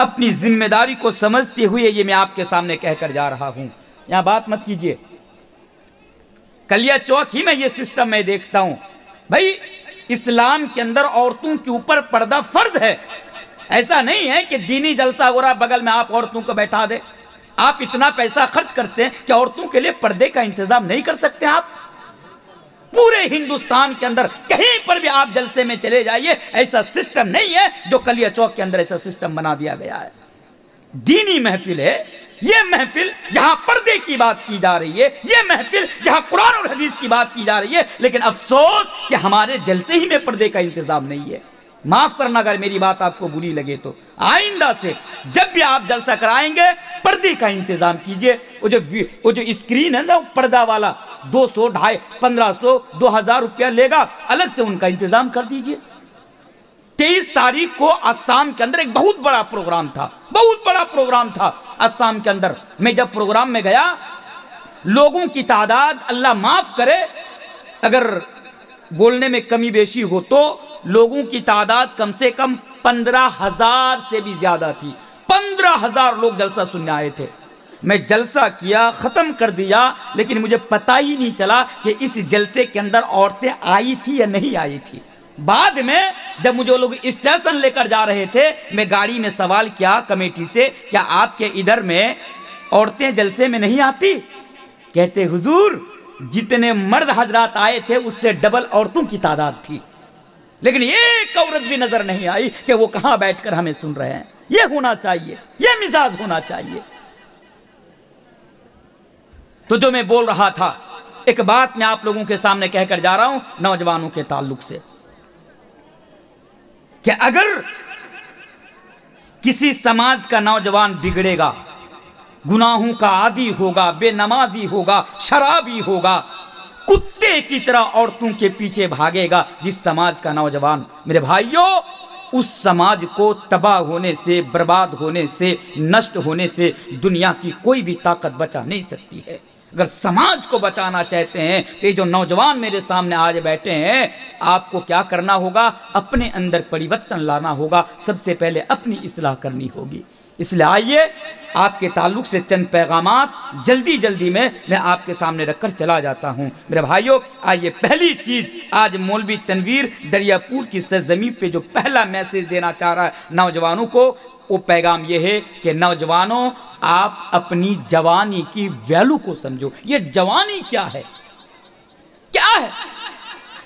اپنی ذمہ داری کو سمجھتے ہوئے یہ میں آپ کے سامنے کہہ کر جا رہا ہوں. یہاں بات مت کیجئے. کلیا چوک ہی میں یہ سسٹم میں دیکھتا ہوں. بھائی اسلام کے اندر عورتوں کے اوپر پردہ فرض ہے. ایسا نہیں ہے کہ دینی جلسہ ہو رہا بغل میں آپ عورتوں کو بیٹھا دیں. آپ اتنا پیسہ خرچ کرتے ہیں کہ عورتوں کے لیے پردے کا انتظام نہیں کر سکتے. آپ پورے ہندوستان کے اندر کہیں پر بھی آپ جلسے میں چلے جائیے ایسا سسٹم نہیں ہے جو کلیا چوک کے اندر ایسا سسٹم بنا دیا گیا ہے. دینی محفل ہے یہ محفل جہاں پردے کی بات کی جا رہی ہے, یہ محفل جہاں قرآن اور حدیث کی بات کی جا رہی ہے. لیکن افسوس کہ ہمارے جلسے ہی میں پردے کا انتظام نہیں ہے. معاف کرنا اگر میری بات آپ کو بری لگے تو. آئندہ سے جب بھی آپ جلسہ کرائیں گے پردے کا انتظام کیجئے. وہ جو اسکرین ہے نا پردہ والا 200, 250, 1500, 2000 روپیہ لے گا, الگ سے ان کا انتظام کر دیجئے. 23 تاریخ کو آسام کے اندر ایک بہت بڑا پروگرام تھا, بہت بڑا پروگرام تھا آسام کے اندر. میں جب پروگرام میں گیا لوگوں کی تعداد اللہ معاف کرے اگر بولنے میں کمی بیشی ہو تو لوگوں کی تعداد کم سے کم 15,000 سے بھی زیادہ تھی. 15,000 لوگ جلسہ سننے آئے تھے. میں جلسہ کیا ختم کر دیا لیکن مجھے پتہ ہی نہیں چلا کہ اس جلسے کے اندر عورتیں آئی تھی یا نہیں آئی تھی. بعد میں جب مجھے وہ لوگ اسٹیشن لے کر جا رہے تھے میں گاڑی میں سوال کیا کمیٹی سے کیا آپ کے ادھر میں عورتیں جلسے میں نہیں آتی؟ کہتے حضور جتنے مرد حضرات آئے تھے اس سے ڈبل عورتوں کی تعداد تھی, لیکن ایک عورت بھی نظر نہیں آئی کہ وہ کہاں بیٹھ کر ہمیں سن رہے ہیں. یہ ہونا چاہیے, یہ مزاج ہونا چاہیے. تو جو میں بول رہا تھا ایک بات میں آپ لوگوں کے سامنے کہہ کر جا رہا ہوں نوجوانوں کے تعلق سے کہ اگر کسی سماج کا نوجوان بگڑے گا, گناہوں کا عادی ہوگا, بے نمازی ہوگا, شرابی ہوگا, کتے کی طرح عورتوں کے پیچھے بھاگے گا, جس سماج کا نوجوان میرے بھائیوں اس سماج کو تباہ ہونے سے, برباد ہونے سے, نشٹ ہونے سے دنیا کی کوئی بھی طاقت بچا نہیں سکتی ہے. اگر سماج کو بچانا چاہتے ہیں تو یہ جو نوجوان میرے سامنے آج بیٹھے ہیں آپ کو کیا کرنا ہوگا؟ اپنے اندر پریورتن لانا ہوگا. سب سے پہلے اپنی اصلاح کرنی ہوگی. اس لیے آئیے آپ کے تعلق سے چند پیغامات جلدی میں آپ کے سامنے رکھ کر چلا جاتا ہوں. میرے بھائیوں آئیے پہلی چیز آج مولوی تنویر دریا پور کی سرزمین پہ جو پہلا میسیج دینا چاہ رہا ہے نوجوانوں کو, وہ پیغام یہ ہے کہ نوجوانوں آپ اپنی جوانی کی ویلو کو سمجھو. یہ جوانی کیا ہے, کیا ہے؟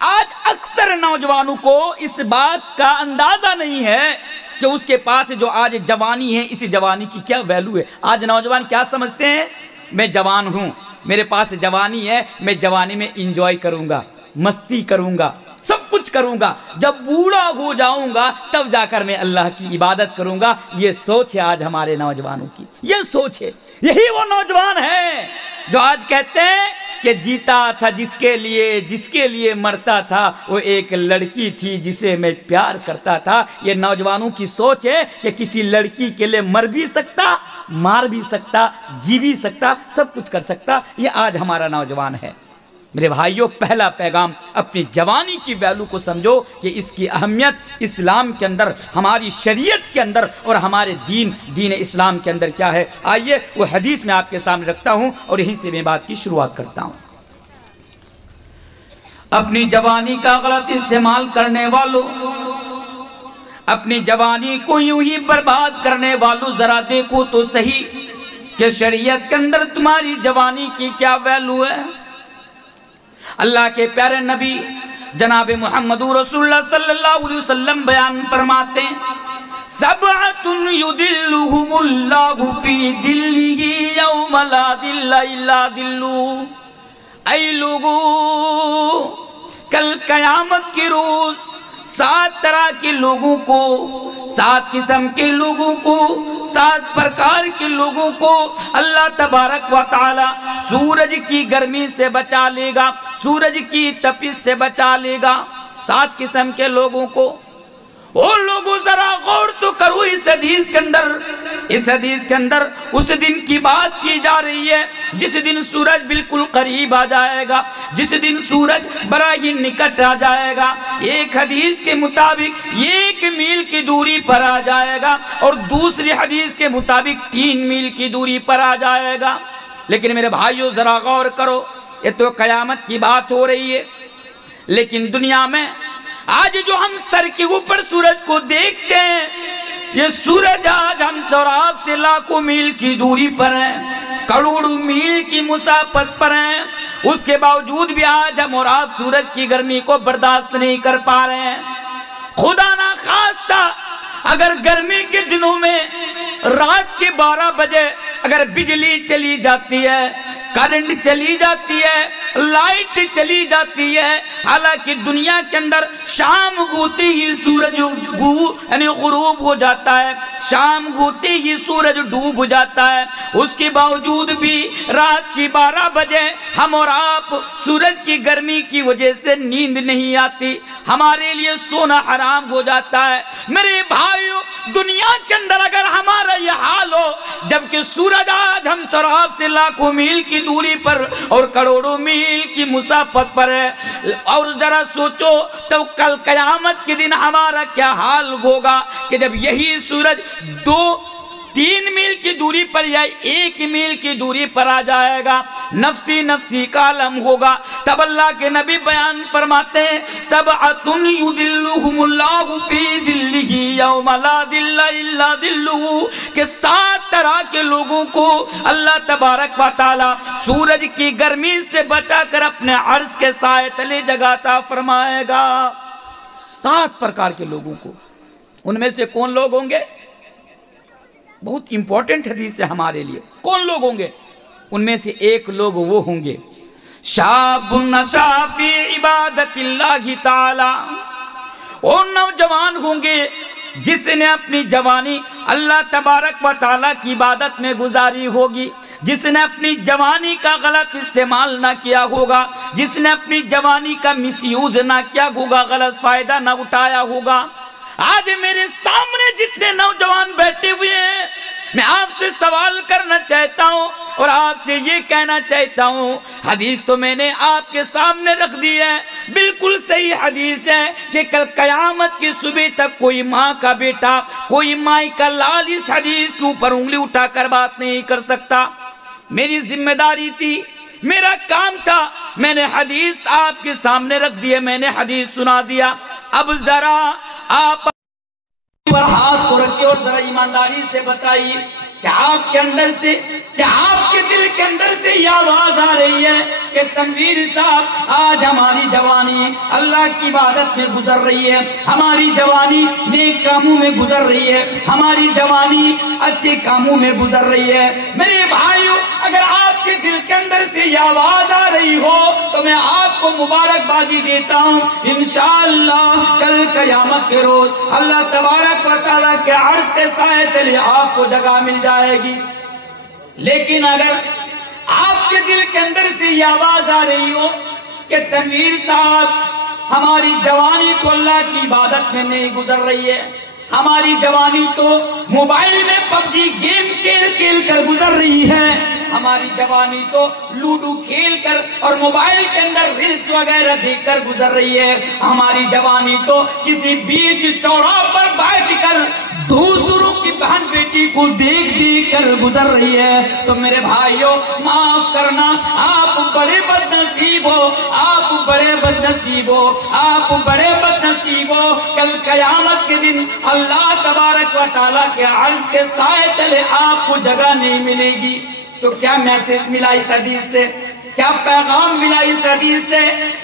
آج اکثر نوجوانوں کو اس بات کا اندازہ نہیں ہے کہ اس کے پاس جو آج جوانی ہے اس جوانی کی کیا ویلو ہے. آج نوجوان کیا سمجھتے ہیں؟ میں جوان ہوں, میرے پاس جوانی ہے, میں جوانی میں انجوائے کروں گا, مستی کروں گا, سب کچھ کروں گا, جب بوڑھا ہو جاؤں گا تب جا کر میں اللہ کی عبادت کروں گا. یہ سوچ ہے آج ہمارے نوجوانوں کی, یہ سوچ ہے. یہی وہ نوجوان ہیں جو آج کہتے ہیں کہ جیتا تھا جس کے لیے مرتا تھا, وہ ایک لڑکی تھی جسے میں پیار کرتا تھا. یہ نوجوانوں کی سوچ ہے کہ کسی لڑکی کے لیے مر بھی سکتا, مار بھی سکتا, جی بھی سکتا, سب کچھ کر سکتا. یہ آج ہمارا نوجوان ہے. میرے بھائیوں پہلا پیغام اپنی جوانی کی ویلو کو سمجھو کہ اس کی اہمیت اسلام کے اندر, ہماری شریعت کے اندر اور ہمارے دین اسلام کے اندر کیا ہے. آئیے وہ حدیث میں آپ کے سامنے رکھتا ہوں اور یہیں سے میں بات کی شروعات کرتا ہوں. اپنی جوانی کا غلط استعمال کرنے والوں, اپنی جوانی کو یوں ہی برباد کرنے والوں ذرا دیکھو تو صحیح کہ شریعت کے اندر تمہاری جوانی کی کیا ویلو ہے. اللہ کے پیارے نبی جناب محمد رسول اللہ صلی اللہ علیہ وسلم بیان فرماتے ہیں سبعۃ یذلھم اللہ فی ظلہ یوم لا ظل الا ظلہ. اے لوگو کل قیامت کی روز 7 طرح کے لوگوں کو, 7 قسم کے لوگوں کو, 7 پرکار کے لوگوں کو اللہ تبارک و تعالی سورج کی گرمی سے بچا لے گا, سورج کی تپش سے بچا لے گا. 7 قسم کے لوگوں کو. وہ لوگوں ذرا غور تو کرو اس حدیث کے اندر اس حدیث کے اندر اس دن کی بات کی جا رہی ہے جس دن سورج بالکل قریب آ جائے گا، جس دن سورج بڑا ہی نکٹ آ جائے گا، ایک حدیث کے مطابق 1 میل کی دوری پر آ جائے گا اور دوسری حدیث کے مطابق 3 میل کی دوری پر آ جائے گا۔ لیکن میرے بھائیوں ذرا غور کرو، یہ تو قیامت کی بات ہو رہی ہے، لیکن دنیا میں آج جو ہم سر کے اوپر سورج کو دیکھتے ہیں، یہ سورج آج ہم سے اور آپ سے لاکھوں میل کی دوری پر ہے، کروڑوں میل کی مسافت پر ہیں، اس کے باوجود بھی آج ہم اور آپ سورج کی گرمی کو برداشت نہیں کر پا رہے ہیں۔ خدا نہ خواستہ اگر گرمی کے دنوں میں رات کے 12 بجے اگر بجلی چلی جاتی ہے، کرنٹ چلی جاتی ہے، لائٹ چلی جاتی ہے، حالانکہ دنیا کے اندر شام ہوتی ہی سورج یعنی غروب ہو جاتا ہے، شام ہوتی ہی سورج ڈوب جاتا ہے، اس کے باوجود بھی رات کی 12 بجے ہم اور آپ سورج کی گرمی کی وجہ سے نیند نہیں آتی، ہمارے لیے سونا حرام ہو جاتا ہے۔ میرے بھائیو، دنیا کے اندر اگر ہمارا یہ حال ہو جبکہ سورج آج ہم سے اور آپ سے لاکھوں میل کی دوری پر اور کروڑوں میل کی مسافت پر ہے، اور ذرا سوچو تو کل قیامت کے دن ہمارا کیا حال ہوگا کہ جب یہی سورج 2-3 میل کی دوری پر یا 1 میل کی دوری پر آ جائے گا، نفسی نفسی کا عالم ہوگا۔ تب اللہ کے نبی بیان فرماتے ہیں سبعۃ یذلھم اللہ فی ظلہ یوم لا ظل الا ظلہ، کہ 7 طرح کے لوگوں کو اللہ تبارک و تعالی سورج کی گرمی سے بچا کر اپنے عرش کے سائے تلے جگہ عطا فرمائے گا۔ 7 پرکار کے لوگوں کو، ان میں سے کون لوگ ہوں گے؟ بہت امپورٹنٹ حدیث ہے ہمارے لیے۔ کون لوگ ہوں گے؟ ان میں سے ایک لوگ وہ ہوں گے شاب نشا فی عبادت اللہ تعالی، اور نوجوان ہوں گے جس نے اپنی جوانی اللہ تبارک و تعالیٰ کی عبادت میں گزاری ہوگی، جس نے اپنی جوانی کا غلط استعمال نہ کیا ہوگا، جس نے اپنی جوانی کا مس یوز نہ کیا ہوگا، غلط فائدہ نہ اٹھایا ہوگا۔ آج میرے سامنے جتنے نوجوان بیٹھے ہوئے ہیں، میں آپ سے سوال کرنا چاہتا ہوں اور آپ سے یہ کہنا چاہتا ہوں، حدیث تو میں نے آپ کے سامنے رکھ دی ہے، بالکل صحیح حدیث ہے کہ کل قیامت کی صبح تک کوئی ماں کا بیٹا، کوئی مائی کا لال اس حدیث کے اوپر انگلی اٹھا کر بات نہیں کر سکتا۔ میری ذمہ داری تھی، میرا کام تھا، میں نے حدیث آپ کے سامنے رکھ دی ہے، میں نے حدیث سنا دیا۔ اب ذرا آپ پر ہاتھ کو رکھے اور ذرا ایمانداری سے بتائیے کہ آپ کے اندر سے، کہ آپ کے دل کے اندر سے یہ آواز آ رہی ہے کہ تنویر صاحب آج ہماری جوانی اللہ کی عبادت میں گزر رہی ہے، ہماری جوانی نیک کاموں میں گزر رہی ہے، ہماری جوانی اچھے کاموں میں گزر رہی ہے۔ میرے بھائیو، اگر آپ کے دل کے اندر سے یہ آواز آ رہی ہو تو میں آپ کو مبارکبادی دیتا ہوں، انشاءاللہ کل قیامت کے روز اللہ تبارک و تعالیٰ کے عرش کے سائے تلے آپ کو جگہ مل جائے گی۔ لیکن اگر آپ کے دل کے اندر سے یہ آواز آ رہی ہو کہ تنویر صاحب ہماری جوانی تو اللہ کی عبادت میں نہیں گزر رہی ہے، ہماری جوانی تو موبائل میں پب جی گیم کھیل کھیل کر گزر رہی ہے، ہماری جوانی تو لوڈو کھیل کر اور موبائل کے اندر ریلس وغیرہ دیکھ کر گزر رہی ہے، ہماری جوانی تو کسی بیچ چوراہے پر بیٹھ کر دوسروں کی بہن بیٹی کو دیکھ دیکھ کر گزر رہی ہے۔ تو میرے بھائیوں، معاف کرنا، آپ بڑے بد نصیب ہو، آپ بڑے بد نصیب ہو، آپ بڑے بد نصیب ہو۔ کل قیامت کے دن اللہ تبارک و تعالیٰ کے عرش کے سائے تلے آپ کو جگہ نہیں ملے گی۔ تو کیا میسج ملا اس حدیث سے؟ کیا پیغام ملا اس حدیث سے؟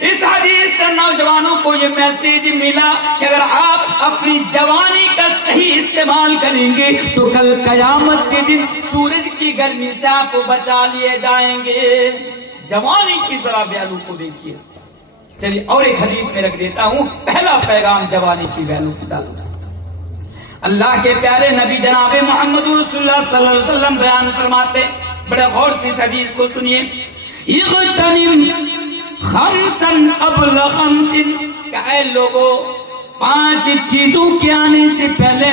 اس حدیث سے نوجوانوں کو یہ میسج ملا کہ اگر آپ اپنی جوانی کا صحیح استعمال کریں گے تو کل قیامت کے دن سورج کی گرمی سے آپ کو بچا لیے جائیں گے۔ جوانی کی ذرا ویلو کو دیکھیے۔ چلیے اور ایک حدیث میں رکھ دیتا ہوں، پہلا پیغام جوانی کی ویلو کی تعلق سے۔ اللہ کے پیارے نبی جناب محمد رسول اللہ صلی اللہ علیہ وسلم بیان فرماتے، بڑے غور سے اس حدیث کو سنیے، اغتنم خمسا قبل خمس، کہ اے لوگوں 5 چیزوں کے آنے سے پہلے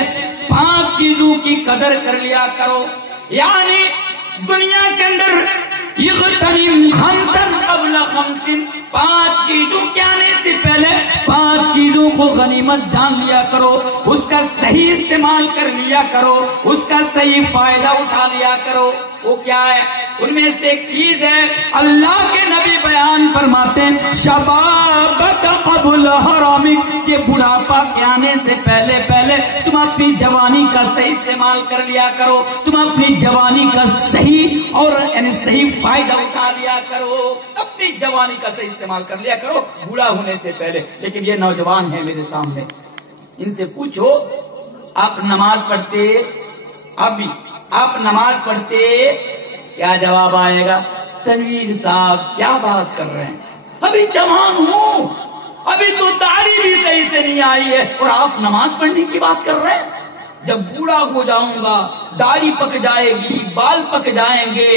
5 چیزوں کی قدر کر لیا کرو. یعنی دنیا کے اندر یغتنم خمسا قبل خمس، 5 چیزوں کے آنے سے پہلے 5 چیزوں کو غنیمت جان لیا کرو، اس کا صحیح استعمال کر لیا کرو، اس کا صحیح فائدہ اٹھا لیا کرو. وہ کیا ہے؟ ان میں سے ایک چیز ہے، اللہ کے نبی بیان فرماتے ہیں شبابک قبل حرامک، کہ بڑھاپا کے آنے سے پہلے پہلے تم اپنی جوانی کا صحیح استعمال کر لیا کرو، تم اپنی جوانی کا صحیح اور یعنی صحیح فائدہ اٹھا لیا کرو، اپنی جوانی کا صحیح استعمال کر لیا کرو بوڑھا ہونے سے پہلے. لیکن یہ نوجوان ہیں میرے سامنے، ان سے پوچھو آپ نماز پڑھتے؟ ابھی آپ نماز پڑھتے؟ کیا جواب آئے گا؟ تنویر صاحب کیا بات کر رہے ہیں، ابھی جوان ہوں، ابھی تو داڑھی بھی صحیح سے نہیں آئی ہے اور آپ نماز پڑھنے کی بات کر رہے ہیں. جب بوڑھا ہو جاؤں گا، داڑھی پک جائے گی، بال پک جائیں گے،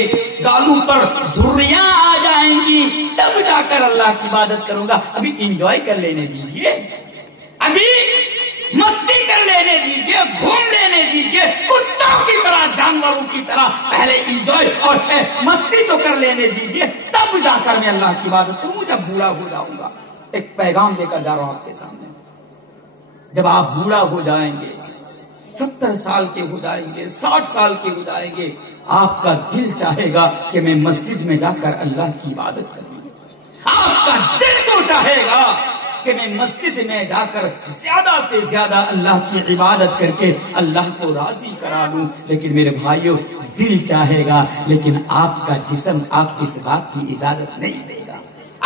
گالوں پر جھریاں آ جائیں گی، تب جا کر اللہ کی عبادت کروں گا. ابھی انجوائے کر لینے دیجیے، ابھی مستی کر لینے دیجیے، گھوم لینے دیجیے، کتوں کی طرح جانوروں کی طرح پہلے انجوائے اور مستی تو کر لینے دیجیے، تب جا کر میں اللہ کی عبادت کروں جب بوڑھا ہو جاؤں گا. ایک پیغام لے کر جا رہا ہوں آپ کے سامنے. جب آپ بوڑھا ہو جائیں گے، 70 سال کے ہو جائیں گے، 60 سال کے ہو جائیں گے، آپ کا دل چاہے گا کہ میں مسجد میں جا کر اللہ کی عبادت کروں. آپ کا دل تو چاہے گا کہ میں مسجد میں جا کر زیادہ سے زیادہ اللہ کی عبادت کر کے اللہ کو راضی کرا لوں. لیکن میرے بھائیوں، دل چاہے گا لیکن آپ کا جسم آپ اس بات کی اجازت نہیں دے گا،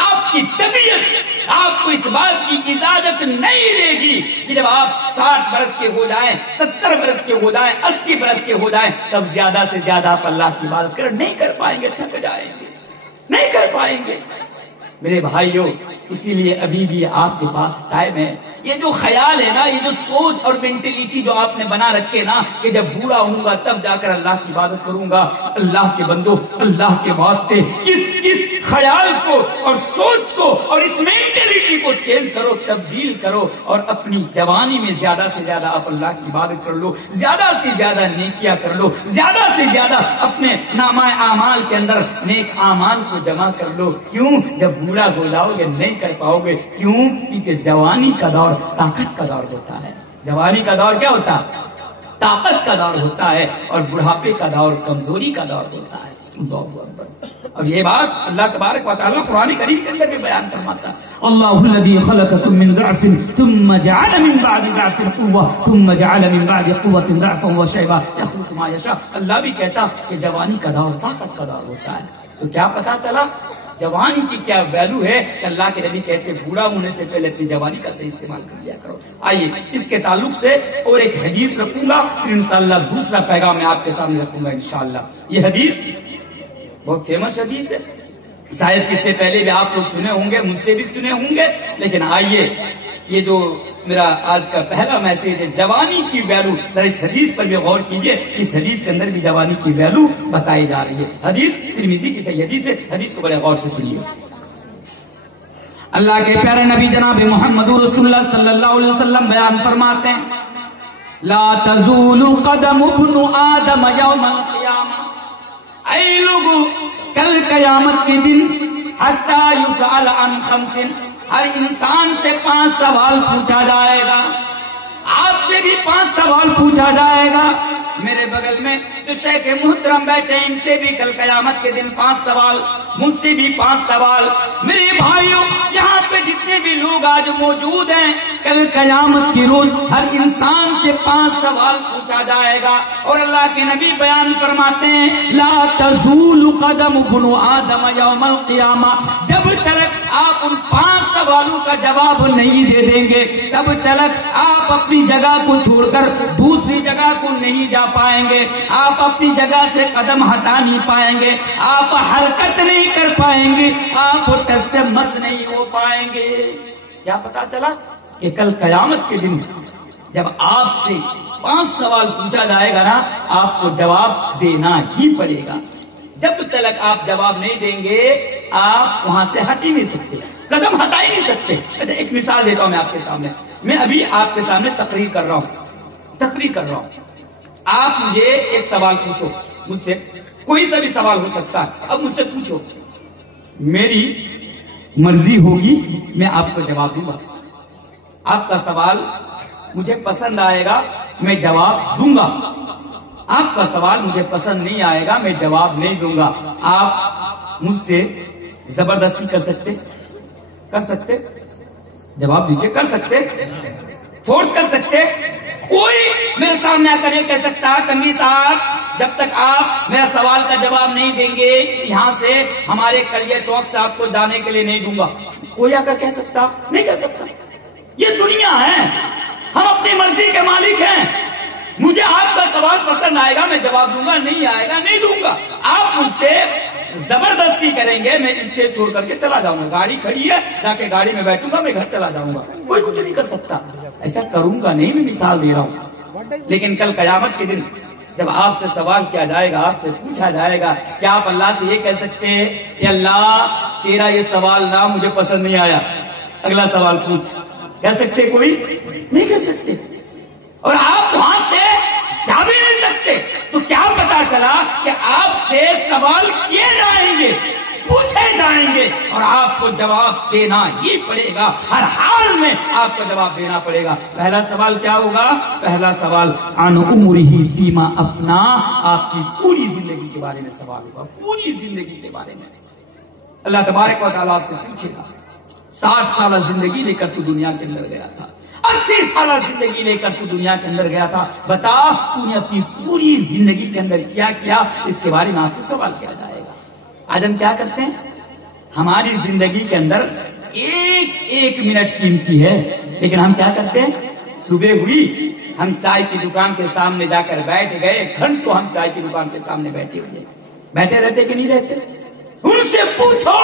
آپ کی طبیعت آپ کو اس بات کی اجازت نہیں دے گی کہ جب آپ 60 برس کے ہو جائیں، 70 برس کے ہو جائیں، 80 برس کے ہو جائیں، تب زیادہ سے زیادہ آپ اللہ کی عبادت نہیں کر پائیں گے، تھک جائیں گے، نہیں کر پائیں گے. میرے بھائیوں، اسی لیے ابھی بھی آپ کے پاس ٹائم ہے. یہ جو خیال ہے نا، یہ جو سوچ اور مینٹیلیٹی جو آپ نے بنا رکھے نا کہ جب بوڑھا ہوں گا تب جا کر اللہ کی عبادت کروں گا، اللہ کے بندو، اللہ کے واسطے اس خیال کو اور سوچ کو اور اس مینٹیلیٹی کو چینج کرو، تبدیل کرو، اور اپنی جوانی میں زیادہ سے زیادہ آپ اللہ کی عبادت کر لو، زیادہ سے زیادہ نیکیاں کر لو، زیادہ سے زیادہ اپنے نامہ اعمال کے اندر نیک اعمال کو جمع کر لو. کیوں؟ جب بوڑھا ہو جاؤ گے نہیں کر پاؤ گے. کیوں؟ کیونکہ جوانی کا دور طاقت کا دور ہوتا ہے. جوانی کا دور کیا ہوتا ہے؟ طاقت کا دور ہوتا ہے، اور بڑھاپے کا دور کمزوری کا دور ہوتا ہے. اللہ اکبر. اور یہ بات اللہ تبارک و تعالیٰ قرآن کریم کے اندر بھی بیان فرماتا ہے. اللہ الذی خلقکم من ضعف ثم جعل من بعد ضعف قوة ثم جعل من بعد قوة ضعفا وشیبا یخلق ما یشاء. اللہ بھی کہتا کہ جوانی کا دور طاقت کا دور ہوتا ہے. تو کیا پتا چلا جوانی کی کیا ویلو ہے کہ اللہ کے نبی کہتے بوڑھا ہونے سے پہلے اپنی جوانی کا صحیح استعمال کر لیا کرو. آئیے اس کے تعلق سے اور ایک حدیث رکھوں گا، پھر انشاءاللہ دوسرا پیغام میں آپ کے سامنے رکھوں گا انشاءاللہ. یہ حدیث بہت فیمس حدیث ہے، شاید اس سے پہلے بھی آپ لوگ سنے ہوں گے، مجھ سے بھی سنے ہوں گے. لیکن آئیے یہ جو میرا آج کا پہلا میسج ہے جوانی کی ویلو، ذرا اس حدیث پر بھی غور کیجئے. اس حدیث کے اندر بھی جوانی کی ویلو بتائی جا رہی ہے. حدیث ترمذی کی صحیح حدیث ہے، حدیث کو بڑے غور سے سنیے. اللہ کے پیارے نبی جناب محمد رسول اللہ صلی اللہ علیہ وسلم بیان فرماتے ہیں لا تزول قدم ابن آدم یوم القیامہ. اے لوگو، کل قیامت کے دن حتی یسأل عن خمس، ہر انسان سے 5 سوال پوچھا جائے گا. آپ سے بھی 5 سوال پوچھا جائے گا. میرے بغل میں جو شیخ محترم بیٹھے ان سے بھی کل قیامت کے دن 5 سوال، مجھ سے بھی 5 سوال. میرے بھائیوں، یہاں پہ جتنے بھی لوگ آج موجود ہیں، کل قیامت کی روز ہر انسان سے 5 سوال پوچھا جائے گا. اور اللہ کے نبی بیان فرماتے ہیں لا تزول قدم ابن آدم یوم القیامہ. جب تک آپ ان 5 سوالوں کا جواب نہیں دے دیں گے، تب تک آپ اپنی جگہ کو چھوڑ کر دوسری جگہ کو نہیں جا پائیں گے. آپ اپنی جگہ سے قدم ہٹا نہیں پائیں گے، آپ حرکت نہیں کر پائیں گے، آپ ٹس سے مس نہیں ہو پائیں گے. کیا پتا چلا کہ کل قیامت کے دن جب آپ سے 5 سوال پوچھا جائے گا نا، آپ کو جواب دینا ہی پڑے گا. جب تک آپ جواب نہیں دیں گے آپ وہاں سے ہٹ ہی نہیں سکتے، قدم ہٹا ہی نہیں سکتے. اچھا ایک مثال دیتا ہوں میں آپ کے سامنے. میں ابھی آپ کے سامنے تقریر کر رہا ہوں. آپ مجھے ایک سوال پوچھو مجھ سے، کوئی سا بھی سوال ہو سکتا ہے، اب مجھ سے پوچھو، میری مرضی ہوگی میں آپ کو جواب دوں گا. آپ کا سوال مجھے پسند آئے گا میں جواب دوں گا، آپ کا سوال مجھے پسند نہیں آئے گا میں جواب نہیں دوں گا. آپ مجھ سے زبردستی کر سکتے جواب دیجیے، کر سکتے، فورس کر سکتے. کوئی میرے سامنے آ کر یہ کہہ سکتا تنویر صاحب جب تک آپ میرا سوال کا جواب نہیں دیں گے یہاں سے ہمارے کلیہ چوک سے آپ کو جانے کے لیے نہیں دوں گا؟ کوئی آ کر کہہ سکتا؟ نہیں کہہ سکتا. یہ دنیا ہے، ہم اپنی مرضی کے مالک ہیں. مجھے آپ کا سوال پسند آئے گا میں جواب دوں گا، نہیں آئے گا نہیں دوں گا. آپ مجھ سے زبردستی کریں گے میں اسٹیج چھوڑ کر کے چلا جاؤں گا. گاڑی کھڑی ہے، جا کے گاڑی میں بیٹھوں گا، میں گھر چلا جاؤں گا. کوئی کچھ نہیں کر سکتا. ایسا کروں گا نہیں، میں مثال دے رہا ہوں. لیکن کل قیامت کے دن جب آپ سے سوال کیا جائے گا، آپ سے پوچھا جائے گا، کیا آپ اللہ سے یہ کہہ سکتے ہیں کہ اللہ تیرا یہ سوال نہ مجھے پسند نہیں آیا، اگلا سوال پوچھ؟ کہہ سکتے؟ کوئی نہیں کہہ سکتے. اور آپ وہاں سے جا بھی نہیں سکتے. تو کیا پتا چلا کہ آپ سے سوال کیے جائیں گے، پوچھے جائیں گے، اور آپ کو جواب دینا ہی پڑے گا. ہر حال میں آپ کو جواب دینا پڑے گا. پہلا سوال کیا ہوگا؟ پہلا سوال عن عمرہ فیما افنا، آپ کی پوری زندگی کے بارے میں سوال ہوگا، پوری زندگی کے بارے میں. اللہ تبارک و تعالیٰ آپ سے پوچھے گا 60 سالہ زندگی لے کر تو دنیا کے اندر گیا تھا، 80 سالہ زندگی لے کر تو دنیا کے اندر گیا تھا، بتا تو نے اپنی پوری زندگی کے اندر کیا کیا؟ اس کے بارے میں آپ سے سوال کیا جائے گا. آج ہم کیا کرتے ہیں؟ ہماری زندگی کے اندر ایک منٹ قیمتی ہے، لیکن ہم کیا کرتے ہیں؟ صبح ہوئی ہم چائے کی دکان کے سامنے جا کر بیٹھ گئے، گھنٹوں ہم چائے کی دکان کے سامنے بیٹھے رہتے کہ نہیں رہتے؟ ان سے پوچھو،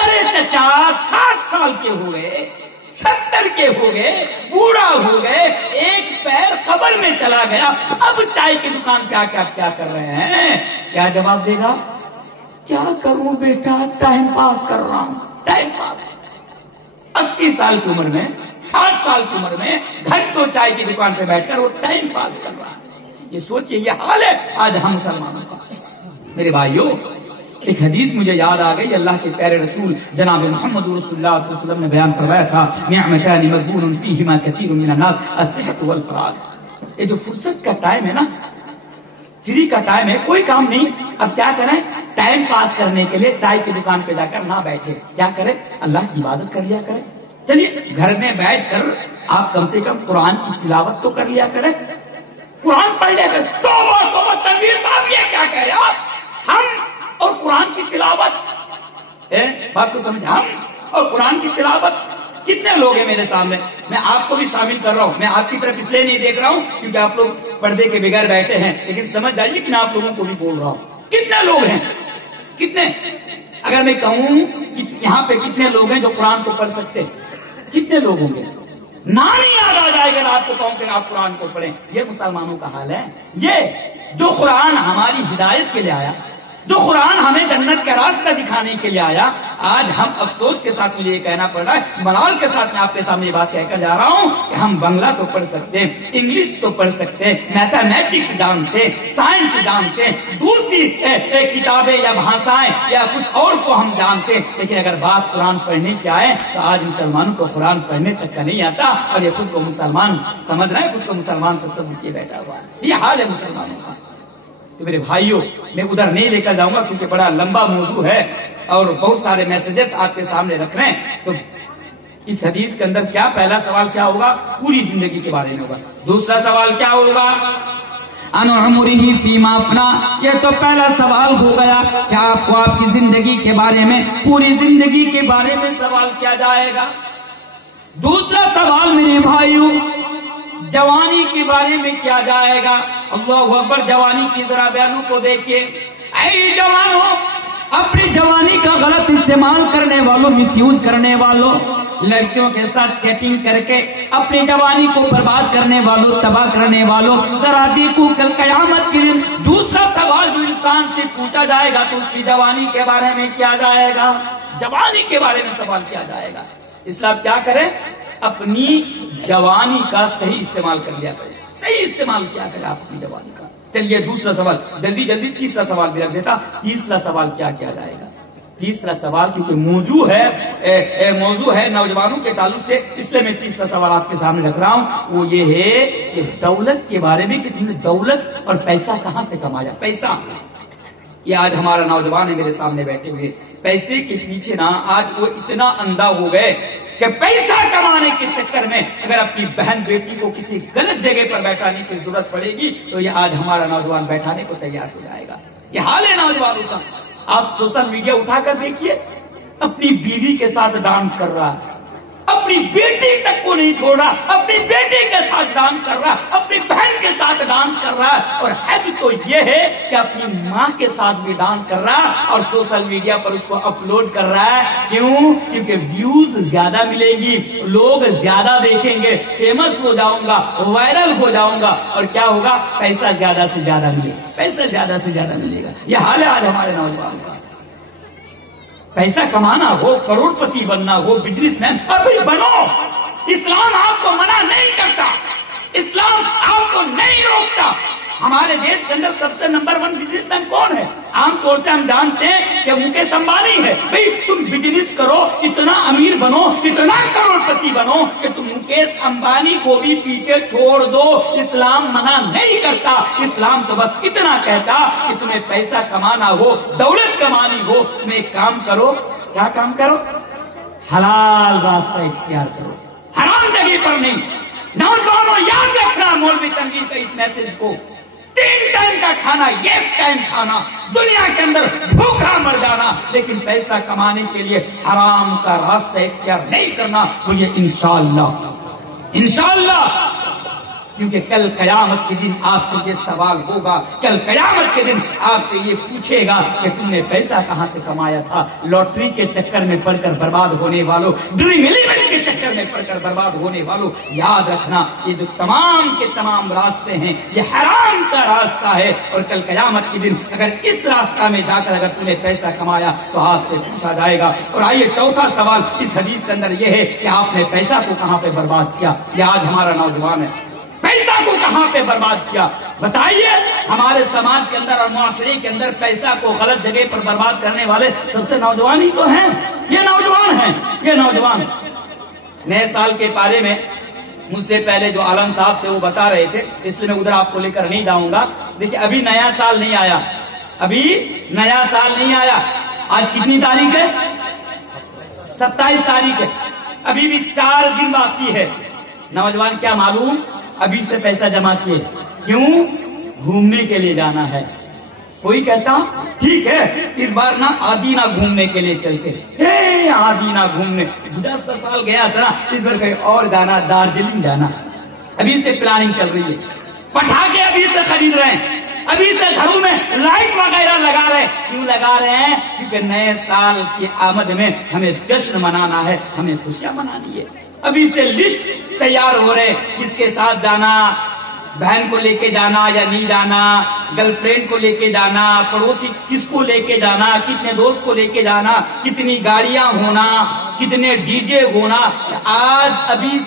ارے چچا 60 سال کے ہو گئے، 70 کے ہو گئے، بوڑھا ہو گئے، ایک پیر قبر میں چلا گیا، اب چائے کی دکان پہ آ کے آپ کیا کر رہے ہیں؟ کیا جواب دے گا؟ کیا کروں بیٹا، ٹائم پاس کر رہا ہوں، ٹائم پاس. 80 سال کی عمر میں، 60 سال کی عمر میں گھنٹوں چائے کی دکان پہ بیٹھ کر وہ ٹائم پاس کر رہا ہے. یہ سوچئے یہ حال ہے آج ہم مسلمانوں کا. میرے بھائیوں، ایک حدیث مجھے یاد آ گئی، اللہ کے پیارے رسول جناب محمد رسول اللہ صلی اللہ علیہ وسلم نے بیان فرمایا تھا، نعمتان مغبون فیہما کثیر من الناس الصحۃ والفراغ. یہ جو فرصت کا ٹائم ہے نا، فری کا ٹائم ہے، کوئی کام نہیں، اب کیا کریں؟ ٹائم پاس کرنے کے لیے چائے کی دکان پہ جا کر نہ بیٹھے، کیا کریں؟ اللہ کی عبادت کر لیا کریں. چلیے گھر میں بیٹھ کر آپ کم سے کم قرآن کی تلاوت تو کر لیا کریں، قرآن پڑھ لیا کریں. توبہ تنویر صاحب یہ کیا کہہ رہے ہیں آپ؟ ہم اور قرآن کی تلاوت، بات کو سمجھ، ہم اور قرآن کی تلاوت. کتنے لوگ ہیں میرے سامنے؟ میں آپ کو بھی شامل کر رہا ہوں، میں آپ کی طرف اس لیے نہیں دیکھ رہا ہوں کیونکہ آپ لوگ پردے کے بغیر بیٹھے ہیں، لیکن سمجھ جائیے کہ میں آپ لوگوں کو بھی بول رہا ہوں. کتنے لوگ ہیں؟ کتنے؟ اگر میں کہوں کہ یہاں پہ کتنے لوگ ہیں جو قرآن کو پڑھ سکتے، کتنے لوگ ہوں گے؟ نام ہی یاد آ جائے گا آپ کو کہوں کہ آپ قرآن کو پڑھیں. یہ مسلمانوں کا حال ہے. یہ جو قرآن ہماری ہدایت کے لیے آیا، جو قرآن ہمیں جنت کا راستہ دکھانے کے لیے آیا، آج ہم افسوس کے ساتھ مجھے یہ کہنا پڑ رہا ہے، ملال کے ساتھ میں آپ کے سامنے یہ بات کہہ کر جا رہا ہوں کہ ہم بنگلہ تو پڑھ سکتے ہیں، انگلش تو پڑھ سکتے ہیں، میتھمیٹکس جانتے، سائنس جانتے، دوسری کتابیں یا بھاشائیں یا کچھ اور کو ہم جانتے، لیکن اگر بات قرآن پڑھنے کی آئے تو آج مسلمانوں کو قرآن پڑھنے تک کا نہیں آتا، اور یہ خود کو مسلمان سمجھ رہے ہیں، خود کو مسلمان تصور کیے بیٹھا ہوا ہے. یہ حال ہے مسلمانوں کا. تو میرے بھائیوں، میں ادھر نہیں لے کر جاؤں گا کیونکہ بڑا لمبا موضوع ہے اور بہت سارے میسجز آپ کے سامنے رکھ رہے ہیں. تو اس حدیث کے اندر کیا پہلا سوال کیا ہوگا؟ پوری زندگی کے بارے میں ہوگا. دوسرا سوال کیا ہوگا؟ ان عمرہ فیما افنا. یہ تو پہلا سوال ہو گیا کہ آپ کو آپ کی زندگی کے بارے میں، پوری زندگی کے بارے میں سوال کیا جائے گا. دوسرا سوال میرے بھائیوں، جوانی کے بارے میں کیا جائے گا. اللہ اکبر. جوانی کی ذرا بیانوں کو دیکھیے. اے جوانوں، اپنی جوانی کا غلط استعمال کرنے والوں، مس یوز کرنے والوں، لڑکیوں کے ساتھ چیٹنگ کر کے اپنی جوانی کو برباد کرنے والوں، تباہ کرنے والوں، ذرا دیکھو کل قیامت کے دن دوسرا سوال جو انسان سے پوچھا جائے گا تو اس کی جوانی کے بارے میں کیا جائے گا. جوانی کے بارے میں سوال کیا جائے گا. اس لیے آپ کیا کریں؟ اپنی جوانی کا صحیح استعمال کر لیا کریں. صحیح استعمال کیا کرے آپ اپنی زبان کا. چلیے دوسرا سوال جلدی جلدی، تیسرا سوال بھی رکھ دیتا. تیسرا سوال کیا کیا جائے گا؟ تیسرا سوال کیونکہ موضوع ہے نوجوانوں کے تعلق سے، اس لیے میں تیسرا سوال آپ کے سامنے رکھ رہا ہوں. وہ یہ ہے کہ دولت کے بارے میں، کہ تم نے دولت اور پیسہ کہاں سے کمایا. پیسہ، یہ آج ہمارا نوجوان ہے میرے سامنے بیٹھے ہوئے، پیسے کے پیچھے نا آج وہ اتنا اندھا ہو گئے کہ پیسہ کمانے کے چکر میں اگر اپنی بہن بیٹی کو کسی غلط جگہ پر بیٹھانے کی ضرورت پڑے گی تو یہ آج ہمارا نوجوان بیٹھانے کو تیار ہو جائے گا. یہ حال ہے نوجوانوں کا. آپ سوشل میڈیا اٹھا کر دیکھیے، اپنی بیوی کے ساتھ ڈانس کر رہا ہے، اپنی بیٹی تک کو نہیں چھوڑ رہا، اپنی بیٹی کے ساتھ ڈانس کر رہا، اپنی بہن کے ساتھ ڈانس کر رہا، اور حد تو یہ ہے کہ اپنی ماں کے ساتھ بھی ڈانس کر رہا اور سوشل میڈیا پر اس کو اپلوڈ کر رہا ہے. کیوں؟ کیونکہ ویوز زیادہ ملے گی، لوگ زیادہ دیکھیں گے، فیمس ہو جاؤں گا، وائرل ہو جاؤں گا، اور کیا ہوگا؟ پیسہ زیادہ سے زیادہ ملے گا، پیسہ زیادہ سے زیادہ ملے گا. یہ حال ہے آج ہمارے نوجوان کا. پیسہ کمانا ہو، کروڑ پتی بننا ہو، بزنس مین ابھی بنو. اسلام آپ کو منع نہیں کرتا، اسلام آپ کو نہیں روکتا. ہمارے دیش کے اندر سب سے نمبر 1 بزنس مین کون ہے؟ عام طور سے ہم جانتے ہیں کہ مکیش امبانی ہے. بھئی تم بزنس کرو، اتنا امیر بنو، اتنا کروڑ پتی بنو کہ تم مکیش امبانی کو بھی پیچھے چھوڑ دو. اسلام منع نہیں کرتا. اسلام تو بس اتنا کہتا کہ تمہیں پیسہ کمانا ہو، دولت کمانی ہو، تم ایک کام کرو. کیا کام کرو؟ حلال راستہ اختیار کرو، حرام جگہ پر نہیں. نوجوانوں یاد رکھنا مولوی تنویر کا اس میسج کو. 3 ٹائم کا کھانا، 1 ٹائم کھانا، دنیا کے اندر بھوکا مر جانا، لیکن پیسہ کمانے کے لیے حرام کا راستہ اختیار نہیں کرنا. مجھے انشاءاللہ کیونکہ کل قیامت کے دن آپ سے یہ سوال ہوگا. کل قیامت کے دن آپ سے یہ پوچھے گا کہ تم نے پیسہ کہاں سے کمایا تھا. لاٹری کے چکر میں پڑ کر برباد ہونے والوں، ڈریم 11 کے چکر میں پڑ کر برباد ہونے والوں، یاد رکھنا یہ جو تمام کے تمام راستے ہیں یہ حرام کا راستہ ہے. اور کل قیامت کے دن اگر اس راستہ میں جا کر اگر تم نے پیسہ کمایا تو آپ سے پوچھا جائے گا. اور آئیے چوتھا سوال اس حدیث کے اندر یہ ہے کہ آپ نے پیسہ کو کہاں پہ برباد کیا. یہ آج ہمارا نوجوان ہے، پیسہ کو کہاں پہ برباد کیا. بتائیے ہمارے سماج کے اندر اور معاشرے کے اندر پیسہ کو غلط جگہ پر برباد کرنے والے سب سے نوجوان ہی تو ہیں. یہ نوجوان ہیں، یہ نوجوان. نئے سال کے بارے میں مجھ سے پہلے جو عالم صاحب تھے وہ بتا رہے تھے، اس لیے میں ادھر آپ کو لے کر نہیں جاؤں گا. دیکھیے ابھی نیا سال نہیں آیا، ابھی نیا سال نہیں آیا. آج کتنی تاریخ ہے؟ 27 تاریخ ہے. ابھی بھی 4 دن باقی ہے. نوجوان کیا معلوم ابھی سے پیسہ جمع کیے. کیوں؟ گھومنے کے لیے جانا ہے. کوئی کہتا ٹھیک ہے اس بار نہ آدینہ گھومنے کے لیے چلتے. آدینہ گھومنے 10 سال گیا تھا، اس بار کہیں اور جانا، دارجلنگ جانا. ابھی سے پلاننگ چل رہی ہے. پٹاخے ابھی سے خرید رہے ہیں، ابھی سے گھروں میں لائٹ وغیرہ لگا رہے ہیں. کیوں لگا رہے ہیں؟ کیونکہ نئے سال کی آمد میں ہمیں جشن منانا ہے، ہمیں خوشیاں منانی ہے. ابھی سے لسٹ تیار ہو رہے، کس کے ساتھ جانا، بہن کو لے کے جانا یا نہیں جانا، گرل فرینڈ کو لے کے جانا، پڑوسی کس کو لے کے جانا، کتنے دوست کو لے کے جانا، کتنی گاڑیاں ہونا، کتنے ڈی جے ہونا. آج ابھی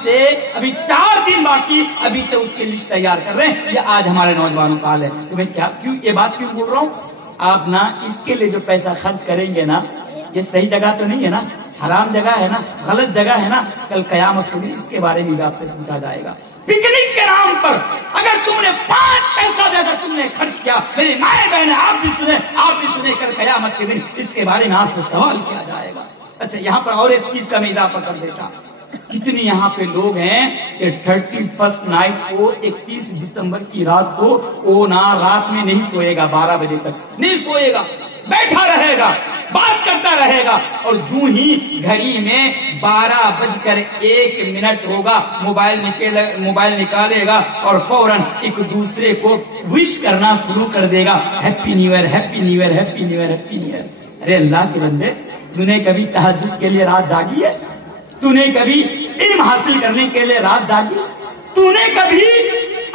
4 دن باقی، ابھی سے اس کی لسٹ تیار کر رہے ہیں. یہ آج ہمارے نوجوانوں کا حال ہے. تو میں کیوں یہ بات کیوں بول رہا ہوں؟ آپ نا اس کے لیے جو پیسہ خرچ کریں گے نا، یہ صحیح جگہ تو نہیں ہے نا، حرام جگہ ہے نا، غلط جگہ ہے نا. کل قیامت کے دن اس کے بارے میں آپ سے پوچھا جائے گا. پکنک کے نام پر اگر تم نے 5 پیسہ بھی اگر تم نے خرچ کیا، میری مائیں بہنیں آپ بھی سنیں کل قیامت کے دن اس کے بارے میں آپ سے سوال کیا جائے گا. اچھا یہاں پر اور ایک چیز کا میں اضافہ کر دیتا. کتنی یہاں پہ لوگ ہیں کہ 31 نائٹ کو 31 دسمبر کی رات کو وہ نہ رات میں نہیں سوئے گا، 12 بجے تک نہیں سوئے گا، بیٹھا رہے گا، بات کرتا رہے گا. اور جو ہی گھڑی میں 12:01 ہوگا موبائل نکالے گا اور فوراً ایک دوسرے کو وش کرنا شروع کر دے گا، happy new year, happy new year, happy new year, happy new year. ارے اللہ کے بندے، تو نے کبھی تہجد کے لیے رات جاگی ہے؟ تو نے کبھی علم حاصل کرنے کے لیے رات جاگی؟ تو نے کبھی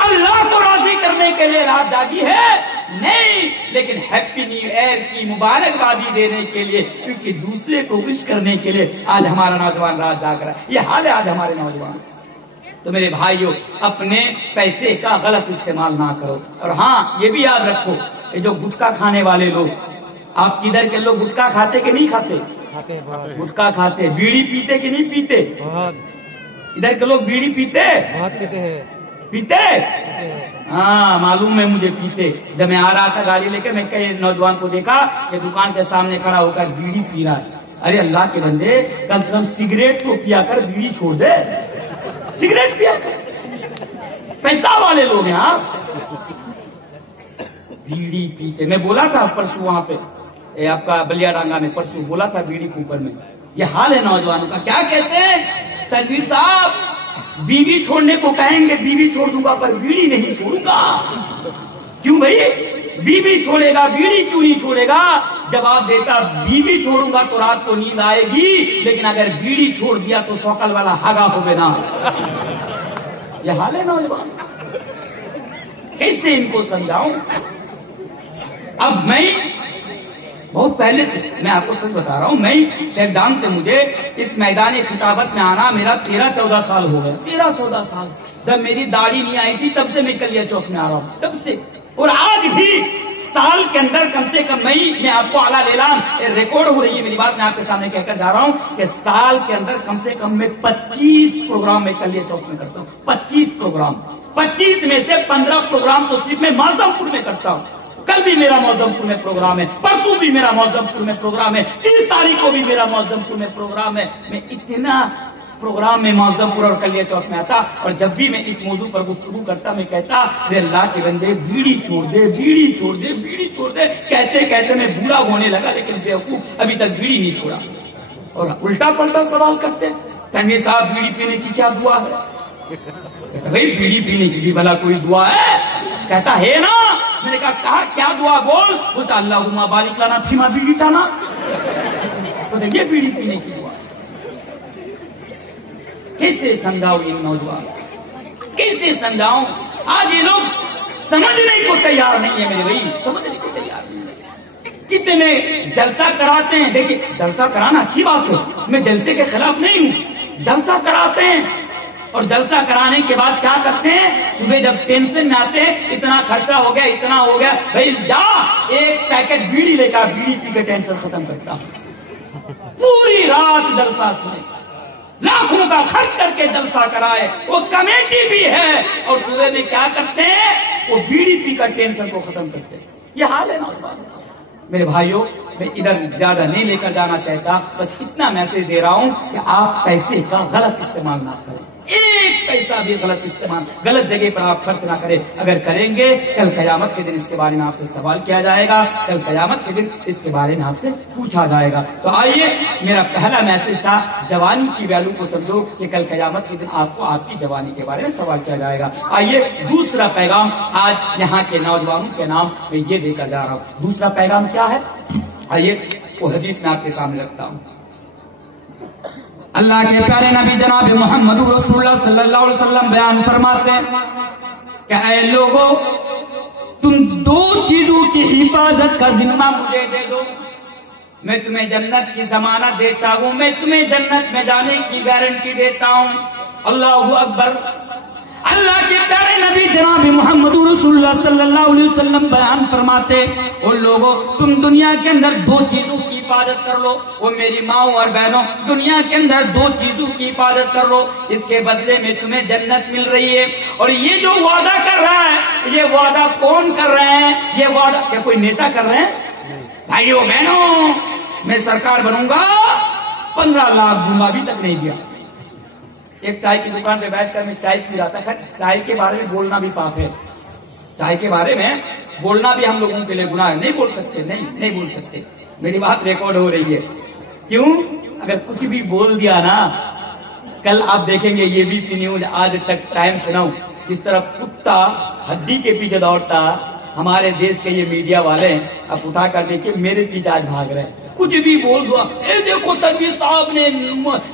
اللہ کو راضی کرنے کے لیے رات جاگی ہے؟ نہیں. لیکن ہیپی نیو ایئر کی مبارکبادی دینے کے لیے، کیونکہ دوسرے کو وش کرنے کے لیے آج ہمارا نوجوان رات جاگ رہا ہے. یہ حال ہے آج ہمارے نوجوان. تو تو میرے بھائیوں اپنے پیسے کا غلط استعمال نہ کرو. اور ہاں یہ بھی یاد رکھو، یہ جو گٹکا کھانے والے لوگ، آپ کدھر کے لوگ گٹکا کھاتے کہ نہیں کھاتے؟ گٹکا کھاتے. بیڑی پیتے کہ نہیں پیتے؟ ادھر کے لوگ بیڑی پیتے پیتے. ہاں معلوم ہے مجھے پیتے. جب میں آ رہا تھا گاڑی لے کے، میں کئی نوجوان کو دیکھا کہ دکان کے سامنے کھڑا ہو کر بیڑی پی رہا ہے. ارے اللہ کے بندے، کم سے کم سگریٹ تو پیا کر، بیڑی چھوڑ دے. سگریٹ پیا کر. پیسہ والے لوگ ہیں آپ، بیڑی پیتے. میں بولا تھا پرسوں وہاں پہ آپ کا بلیا ڈانگا میں، پرسوں بولا تھا بیڑی کے اوپر میں. یہ حال ہے نوجوانوں کا. کیا کہتے ہیں تنویر صاحب؟ بیوی چھوڑنے کو کہیں گے بیوی چھوڑ دوں گا پر بیڑی نہیں چھوڑوں گا. کیوں بھائی؟ بیوی چھوڑے گا بیڑی کیوں نہیں چھوڑے گا؟ جواب دیتا بیوی چھوڑوں گا تو رات کو نیند آئے گی، لیکن اگر بیڑی چھوڑ دیا تو سوکل والا ہاگا ہو گئے نا. یہ حال ہے نوجوان. کیسے ان کو سمجھاؤں؟ اب میں بہت پہلے سے، میں آپ کو سچ بتا رہا ہوں، میں شیخ دام سے مجھے اس میدان خطابت میں آنا میرا 13-14 سال ہو گیا. 13-14 سال. جب میری داڑھی نہیں آئی تھی تب سے میں کلیا چوک میں آ رہا ہوں، تب سے. اور آج بھی سال کے اندر کم سے کم میں آپ کو اعلیٰ اعلان ریکارڈ ہو رہی ہے میری بات، میں آپ کے سامنے کہہ کر جا رہا ہوں کہ سال کے اندر کم سے کم میں 25 پروگرام میں کلیا چوک میں کرتا ہوں. 25 پروگرام. 25 میں سے 15 پروگرام تو صرف میں معظم پور میں کرتا ہوں. کل بھی میرا معظم پور میں پروگرام ہے، پرسوں بھی میرا معظم پور میں پروگرام ہے، 30 تاریخ کو بھی میرا معظم پور میں پروگرام ہے. میں اتنا پروگرام میں معظم پور اور کلیا چوک میں آتا، اور جب بھی میں اس موضوع پر گفتگو کرتا میں کہتا اللہ کے بندے بیڑی چھوڑ دے، بیڑی چھوڑ دے، بیڑی چھوڑ دے. کہتے کہتے میں بوڑھا ہونے لگا، لیکن بیوقوف ابھی تک بیڑی نہیں چھوڑا. اور الٹا پلٹا سوال کرتے تنویر صاحب بیڑی پینے کی کیا دعا ہے؟ بھائی بیڑی پینے کی بھی بھلا کوئی دعا ہے؟ کہتا ہے نا. میں نے کہا کیا دعا بول؟ بولتا اللہم بارک لنا فیما بیڑیتنا. تو یہ بیڑی پینے کی دعا. کیسے سمجھاؤ ان نوجوان، کیسے سمجھاؤں؟ آج یہ لوگ سمجھنے کو تیار نہیں ہے میرے بھائی، سمجھنے کو تیار نہیں ہے. کتنے جلسہ کراتے ہیں. دیکھیں جلسہ کرانا اچھی بات ہے، میں جلسے کے خلاف نہیں ہوں. جلسہ کراتے ہیں اور جلسہ کرانے کے بعد کیا کرتے ہیں؟ صبح جب ٹینشن میں آتے ہیں اتنا خرچہ ہو گیا، اتنا ہو گیا، بھائی جا ایک پیکٹ بیڑی لے کر بیڑی پی کے ٹینشن ختم کرتا ہوں. پوری رات جلسہ سنے، لاکھوں کا خرچ کر کے جلسہ کرائے، وہ کمیٹی بھی ہے، اور صبح میں کیا کرتے ہیں؟ وہ بیڑی پی کر ٹینشن کو ختم کرتے ہیں. یہ حال ہے نوجوان. میرے بھائیوں میں ادھر زیادہ نہیں لے کر جانا چاہتا، بس اتنا میسج دے رہا ہوں کہ آپ پیسے کا غلط استعمال نہ کریں. ایک پیسہ بھی غلط استعمال، غلط جگہ پر آپ خرچ نہ کریں. اگر کریں گے کل قیامت کے دن اس کے بارے میں آپ سے سوال کیا جائے گا، کل قیامت کے دن اس کے بارے میں آپ سے پوچھا جائے گا. تو آئیے میرا پہلا میسج تھا جوانی کی ویلو کو سمجھو کہ کل قیامت کے دن آپ کو آپ کی جوانی کے بارے میں سوال کیا جائے گا. آئیے دوسرا پیغام آج یہاں کے نوجوانوں کے نام میں یہ دے کر جا رہا ہوں. دوسرا پیغام کیا ہے؟ آئیے وہ حدیث میں آپ کے سامنے رکھتا ہوں. اللہ کے پیارے نبی جناب محمد رسول اللہ صلی اللہ علیہ وسلم بیان فرماتے ہیں کہ اے لوگوں، تم دو چیزوں کی حفاظت کا ذمہ مجھے دے دو، میں تمہیں جنت کی ضمانت دیتا ہوں، میں تمہیں جنت میں جانے کی گارنٹی دیتا ہوں. اللہ اکبر. اللہ کے پیارے نبی جناب محمد رسول اللہ صلی اللہ علیہ وسلم بیان فرماتے اور لوگوں، تم دنیا کے اندر دو چیزوں کی حفاظت کر لو. وہ میری ماں اور بہنوں، دنیا کے اندر دو چیزوں کی حفاظت کر لو، اس کے بدلے میں تمہیں جنت مل رہی ہے. اور یہ جو وعدہ کر رہا ہے، یہ وعدہ کون کر رہے ہیں؟ یہ وعدہ کیا کوئی نیتا کر رہے ہیں؟ بھائیوں بہنوں، میں سرکار بنوں گا 15 لاکھ دوں گا، ابھی تک نہیں دیا. ایک چائے کی دکان پہ بیٹھ کر میں چائے پی رہا تھا. خیر چائے کے بارے میں بولنا بھی پاپ ہے، چائے کے بارے میں بولنا بھی ہم لوگوں کے لیے گناہ ہے. نہیں بول سکتے، نہیں بول سکتے. میری بات ریکارڈ ہو رہی ہے. کیوں؟ اگر کچھ بھی بول دیا نا، کل آپ دیکھیں گے یہ بھی نیوز آج تک ٹائم سناؤں اس طرح کتا ہڈی کے پیچھے دوڑتا. ہمارے دیش کے یہ میڈیا والے ہیں، اب اٹھا کر دیکھیں میرے پیچھے آج بھاگ رہے ہیں. کچھ بھی بول دو، یہ دیکھو تنویر صاحب نے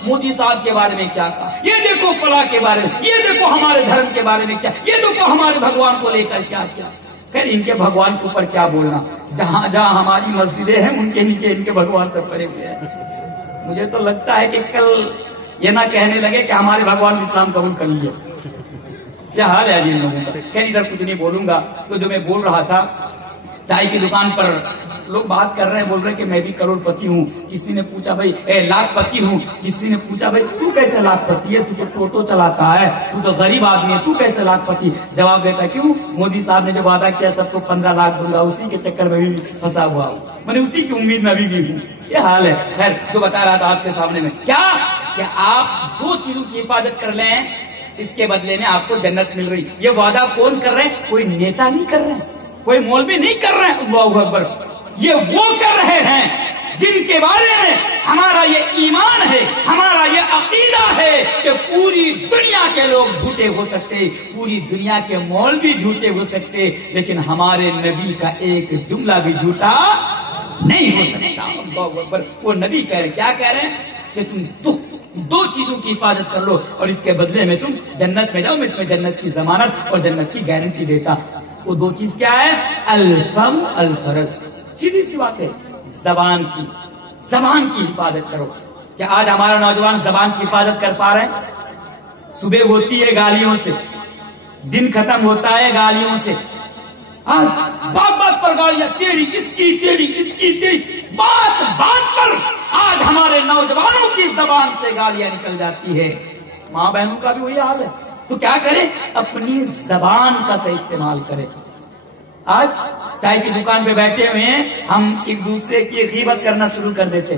مودی صاحب کے بارے میں کیا کہا، یہ دیکھو فلاں کے بارے میں، یہ دیکھو ہمارے دھرم کے بارے میں کیا، یہ دیکھو ہمارے بھگوان کو لے کر کیا کیا. خیر ان کے بھگوان کے اوپر کیا بولنا، جہاں جہاں ہماری مسجدیں ہیں ان کے نیچے ان کے بھگوان سب پڑے ہوئے ہیں. مجھے تو لگتا ہے کہ کل یہ نہ کہنے لگے کہ ہمارے بھگوان اسلام قبول کر لیے. کیا حال ہے جن لوگوں کا. خیر ادھر کچھ نہیں بولوں گا. تو جو میں بول رہا تھا، چائے کی دکان پر لوگ بات کر رہے ہیں، بول رہے ہیں کہ میں بھی کروڑ پتی ہوں. کسی نے پوچھا بھائی لاکھ پتی ہوں. کسی نے پوچھا بھائی تو کیسے لاکھ پتی ہے، تو ٹوٹو چلاتا ہے، تو تو غریب آدمی ہے، تو کیسے لاکھ پتی. جواب دیتا کیوں، مودی صاحب نے جو وعدہ کیا سب کو 15 لاکھ دوں گا، اسی کے چکر میں بھی پھنسا ہوا ہوں. میں نے اسی کی امید میں ابھی بھی ہوں. یہ حال ہے. خیر جو بتا رہا تھا آپ کے سامنے میں کیا کہ آپ 2 چیزوں کی حفاظت کر لیں، اس کے بدلے میں آپ کو جنت مل رہی. یہ وعدہ کون کر رہے ہیں؟ کوئی نیتا نہیں کر رہے ہیں، کوئی مولوی نہیں کر رہے ہیں. اللہ اکبر. یہ وہ کر رہے ہیں جن کے بارے میں ہمارا یہ ایمان ہے، ہمارا یہ عقیدہ ہے کہ پوری دنیا کے لوگ جھوٹے ہو سکتے، پوری دنیا کے مولوی جھوٹے ہو سکتے، لیکن ہمارے نبی کا ایک جملہ بھی جھوٹا نہیں ہو سکتا. اللہ اکبر. وہ نبی کہہ رہے، کیا کہہ رہے ہیں کہ تم 2 چیزوں کی حفاظت کر لو اور اس کے بدلے میں تم جنت میں جاؤ، میں تمہیں جنت کی ضمانت اور جنت کی گارنٹی دیتا. وہ 2 چیز کیا ہے؟ الفم الفرج. سیدھی سی بات ہے، زبان کی حفاظت کرو. کیا آج ہمارا نوجوان زبان کی حفاظت کر پا رہے ہیں؟ صبح ہوتی ہے گالیوں سے، دن ختم ہوتا ہے گالیوں سے. آج بات پر گالیاں، تیری اس کی، تیری اس کی، تیری بات پر آج ہمارے نوجوانوں کی زبان سے گالیاں نکل جاتی ہے. ماں بہنوں کا بھی وہی حال ہے. تو کیا کریں؟ اپنی زبان کا صحیح استعمال کریں. آج چائے کی دکان پہ بیٹھے ہوئے ہیں، ہم ایک دوسرے کی غیبت کرنا شروع کر دیتے.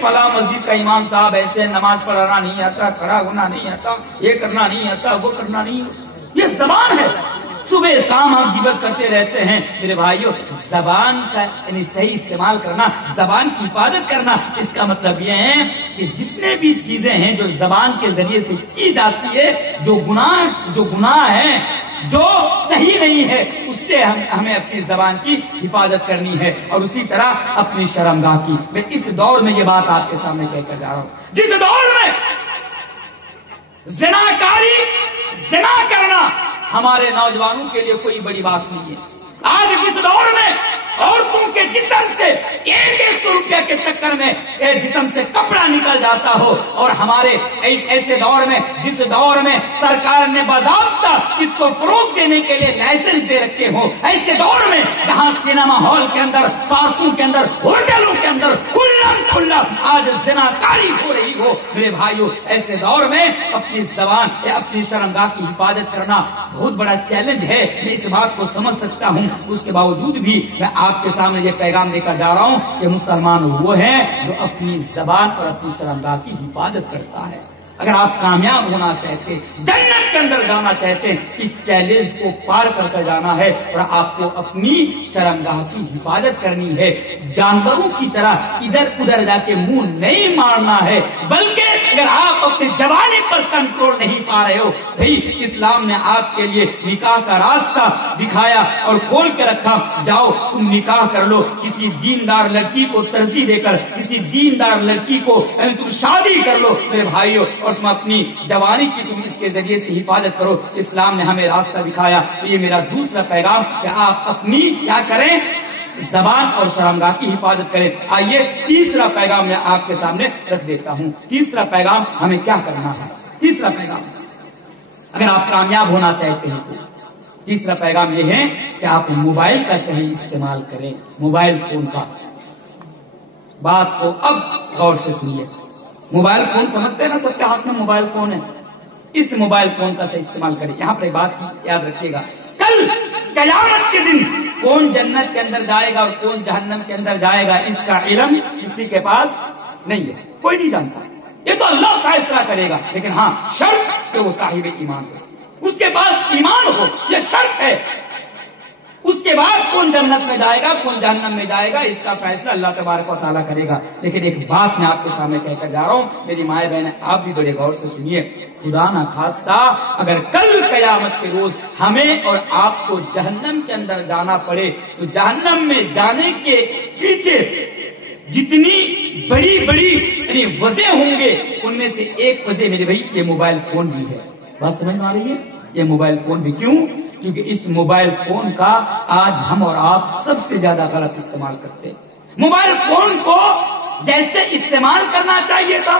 فلاں مسجد کا امام صاحب ایسے، نماز پڑھانا نہیں آتا، کھڑا ہونا نہیں آتا، یہ کرنا نہیں آتا، وہ کرنا نہیں. یہ زبان ہے. صبح شام آپ غیبت کرتے رہتے ہیں. میرے بھائیو، زبان کا یعنی صحیح استعمال کرنا، زبان کی حفاظت کرنا، اس کا مطلب یہ ہے کہ جتنے بھی چیزیں ہیں جو زبان کے ذریعے سے کی جاتی ہے، جو گناہ ہیں، جو صحیح نہیں ہے، اس سے ہمیں اپنی زبان کی حفاظت کرنی ہے، اور اسی طرح اپنی شرمگاہ کی. میں اس دور میں یہ بات آپ کے سامنے کہہ کر جا رہا ہوں، جس دور میں زنا کرنا ہمارے نوجوانوں کے لیے کوئی بڑی بات نہیں ہے. آج جس دور میں عورتوں کے جسم سے 100 روپیہ کے چکر میں ایک جسم سے کپڑا نکل جاتا ہو، اور ہمارے ایسے دور میں، جس دور میں سرکار نے باضابطہ اس کو فروغ دینے کے لیے لائسنس دے رکھے ہو، ایسے دور میں جہاں سینما ہال کے اندر، پارکوں کے اندر، ہوٹلوں کے اندر کھلا آج زنا کاری ہو رہی ہو، میرے بھائیو، ایسے دور میں اپنی زبان یا اپنی شرمگاہ کی حفاظت کرنا بہت بڑا چیلنج ہے. میں اس بات کو سمجھ سکتا ہوں. اس کے باوجود بھی میں آپ کے سامنے یہ پیغام دے کر جا رہا ہوں کہ مسلمان وہ ہے جو اپنی زبان اور اپنی شرمگاہ کی حفاظت کرتا ہے. اگر آپ کامیاب ہونا چاہتے، جنت کے اندر جانا چاہتے، اس چیلنج کو پار کر جانا ہے، اور آپ کو اپنی شرمگاہ کی حفاظت کرنی ہے. جانوروں کی طرح ادھر ادھر جا کے منہ نہیں مارنا ہے، بلکہ اگر آپ اپنی زبانی پر کنٹرول نہیں پا رہے ہو، بھائی اسلام نے آپ کے لیے نکاح کا راستہ دکھایا اور کھول کے رکھا. جاؤ تم نکاح کر لو، کسی دیندار لڑکی کو ترجیح دے کر، کسی دیندار لڑکی کو تم شادی کر لو میرے بھائیو، اور تم اپنی جوانی کی تم اس کے ذریعے سے حفاظت کرو. اسلام نے ہمیں راستہ دکھایا. تو یہ میرا دوسرا پیغام کہ آپ اپنی کیا کریں؟ زبان اور شرمگاہ کی حفاظت کریں. آئیے تیسرا پیغام میں آپ کے سامنے رکھ دیتا ہوں. تیسرا پیغام ہمیں کیا کرنا ہے؟ تیسرا پیغام اگر آپ کامیاب ہونا چاہتے ہیں تو تیسرا پیغام یہ ہے کہ آپ موبائل کا صحیح استعمال کریں. موبائل فون کا بات کو اب غور سے سنیے. موبائل فون سمجھتے ہیں نا، سب کے ہاتھ میں موبائل فون ہے. اس موبائل فون کا صحیح استعمال کریں. یہاں پر ایک بات یاد رکھیے گا، کل قیامت کے دن کون جنت کے اندر جائے گا اور کون جہنم کے اندر جائے گا، اس کا علم کسی کے پاس نہیں ہے، کوئی نہیں جانتا. یہ تو اللہ فیصلہ کرے گا. لیکن ہاں شرط کہ وہ صاحب ایمان ہو، اس کے پاس ایمان ہو، یہ شرط ہے. اس کے بعد کون جنت میں جائے گا کون جہنم میں جائے گا، اس کا فیصلہ اللہ تبارک و تعالیٰ کرے گا. لیکن ایک بات میں آپ کے سامنے کہہ کر جا رہا ہوں، میری مائیں بہنیں آپ بھی بڑے غور سے سنیے. خدا نہ خواستہ اگر کل قیامت کے روز ہمیں اور آپ کو جہنم کے اندر جانا پڑے تو جہنم میں جانے کے پیچھے جتنی بڑی بڑی یعنی وجہ ہوں گے، ان میں سے ایک وجہ میرے بھائی یہ موبائل فون بھی ہے. بات سمجھ میں آ رہی ہے؟ یہ موبائل فون بھی. کیوں؟ کیونکہ اس موبائل فون کا آج ہم اور آپ سب سے زیادہ غلط استعمال کرتے ہیں. موبائل فون کو جیسے استعمال کرنا چاہیے تھا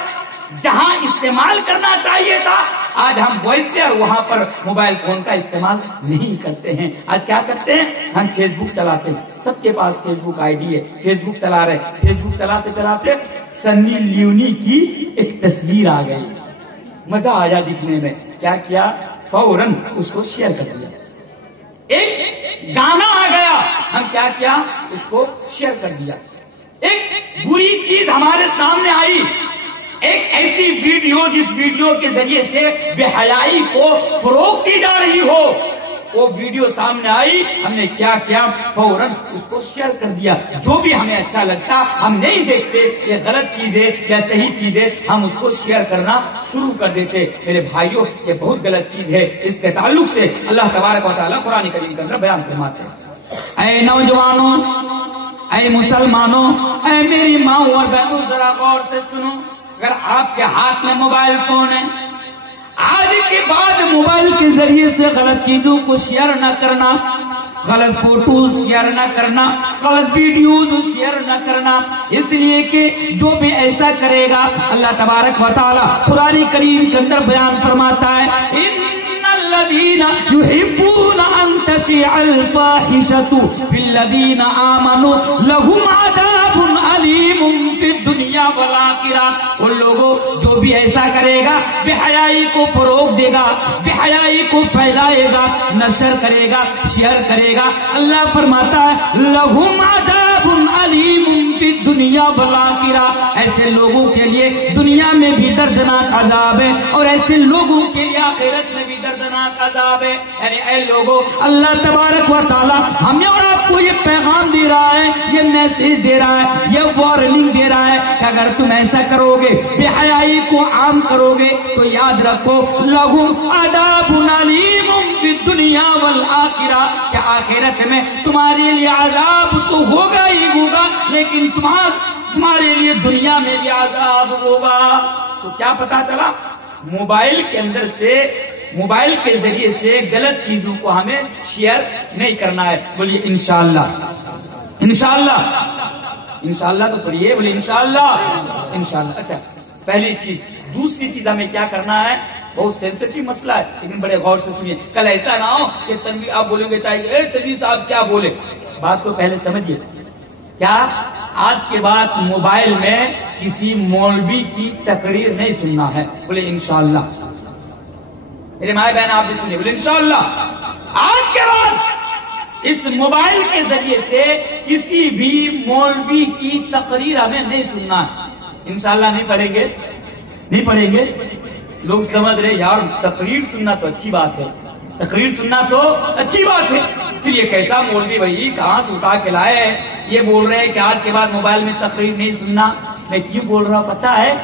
جہاں استعمال کرنا چاہیے تھا آج ہم وائس سے اور وہاں پر موبائل فون کا استعمال نہیں کرتے ہیں. آج کیا کرتے ہیں, ہم فیس بک چلاتے ہیں, سب کے پاس فیس بک آئی ڈی ہے, فیس بک چلا رہے, فیس بک چلاتے چلاتے سنی لیونی کی ایک تصویر آ گئی, مزہ آیا دکھنے میں, کیا کیا فوراً اس کو شیئر کر دیا. ایک گانا آ گیا, ہم کیا کیا اس کو شیئر کر دیا. ایک بری چیز ہمارے سامنے آئی, ایک ایسی ویڈیو جس ویڈیو کے ذریعے سے بے حیائی کو فروغ دی جا رہی ہو, وہ ویڈیو سامنے آئی, ہم نے کیا کیا فوراً اس کو شیئر کر دیا. جو بھی ہمیں اچھا لگتا ہم نہیں دیکھتے یہ غلط چیزیں یا صحیح چیزیں, ہم اس کو شیئر کرنا شروع کر دیتے. میرے بھائیوں یہ بہت غلط چیز ہے. اس کے تعلق سے اللہ تبارک و تعالیٰ قرآن کریم کے اندر بیان فرماتے ہیں, اے نوجوانوں, اے مسلمانوں, اے میری ماں اور بہنوں, ذرا غور سے سنو. اگر آپ کے ہاتھ میں موبائل فون ہے, آج کے بعد موبائل کے ذریعے سے غلط چیزوں کو شیئر نہ کرنا, غلط فوٹوز شیئر نہ کرنا, غلط ویڈیوز شیئر نہ کرنا. اس لیے کہ جو بھی ایسا کرے گا اللہ تبارک و تعالی قرآن کریم کے اندر بیان فرماتا ہے, ان الذین یحبون ان تشیع الفاحشۃ بالذین آمنوا لهم عذاب علیم فی الدنیا والآخرہ. ان لوگوں جو بھی ایسا کرے گا, بے حیائی کو فروغ دے گا, بے حیائی کو پھیلائے گا, نشر کرے گا, شیئر کرے گا, اللہ فرماتا ہے لہم عذاب علیم فی الدنیا والآخرہ. ایسے لوگوں کے لیے دنیا میں بھی دردناک عذاب ہے اور ایسے لوگوں کے لیے آخرت میں بھی دردناک عذاب ہے. یعنی اے لوگوں, اللہ تبارک و تعالی ہمیں اور آپ کو یہ پیغام دے رہا ہے, یہ میسج دے رہا ہے, یہ وارننگ دے رہا ہے کہ اگر تم ایسا کرو گے, بے حیائی کو عام کرو گے, تو یاد رکھو لہم عذاب علیم فی الدنیا والآخرہ, کہ آخرت میں تمہارے لیے عذاب تو ہوگا ہی ہوگا, لیکن تمہارے لیے دنیا میں بھی عذاب ہوگا. تو کیا پتا چلا, موبائل کے اندر سے, موبائل کے ذریعے سے غلط چیزوں کو ہمیں شیئر نہیں کرنا ہے. بولیے انشاءاللہ, انشاءاللہ, انشاءاللہ تو پڑھیے, بولیے انشاءاللہ, انشاءاللہ. اچھا, پہلی چیز. دوسری چیز ہمیں کیا کرنا ہے, بہت سینسٹیو مسئلہ ہے لیکن بڑے غور سے سنیے. کل ایسا نہ ہو کہ تنویر آپ بولیں گے چاہیے اے تنویر صاحب کیا بولے, بات کو پہلے سمجھیے. کیا آج کے بعد موبائل میں کسی مولوی کی تقریر نہیں سننا ہے؟ بولے انشاءاللہ. میرے مائیں بہن آپ بھی سنیے, بولے انشاءاللہ. آج کے بعد اس موبائل کے ذریعے سے کسی بھی مولوی کی تقریر ہمیں نہیں سننا ہے. انشاءاللہ نہیں پڑھیں گے, نہیں پڑھیں گے. لوگ سمجھ رہے یار تقریر سننا تو اچھی بات ہے, تقریر سننا تو اچھی بات ہے, پھر یہ کیسا مولوی بھائی کہاں سے اٹھا کے لائے ہیں, یہ بول رہے ہیں کہ آج کے بعد موبائل میں تقریر نہیں سننا. میں کیوں بول رہا ہوں پتا ہے,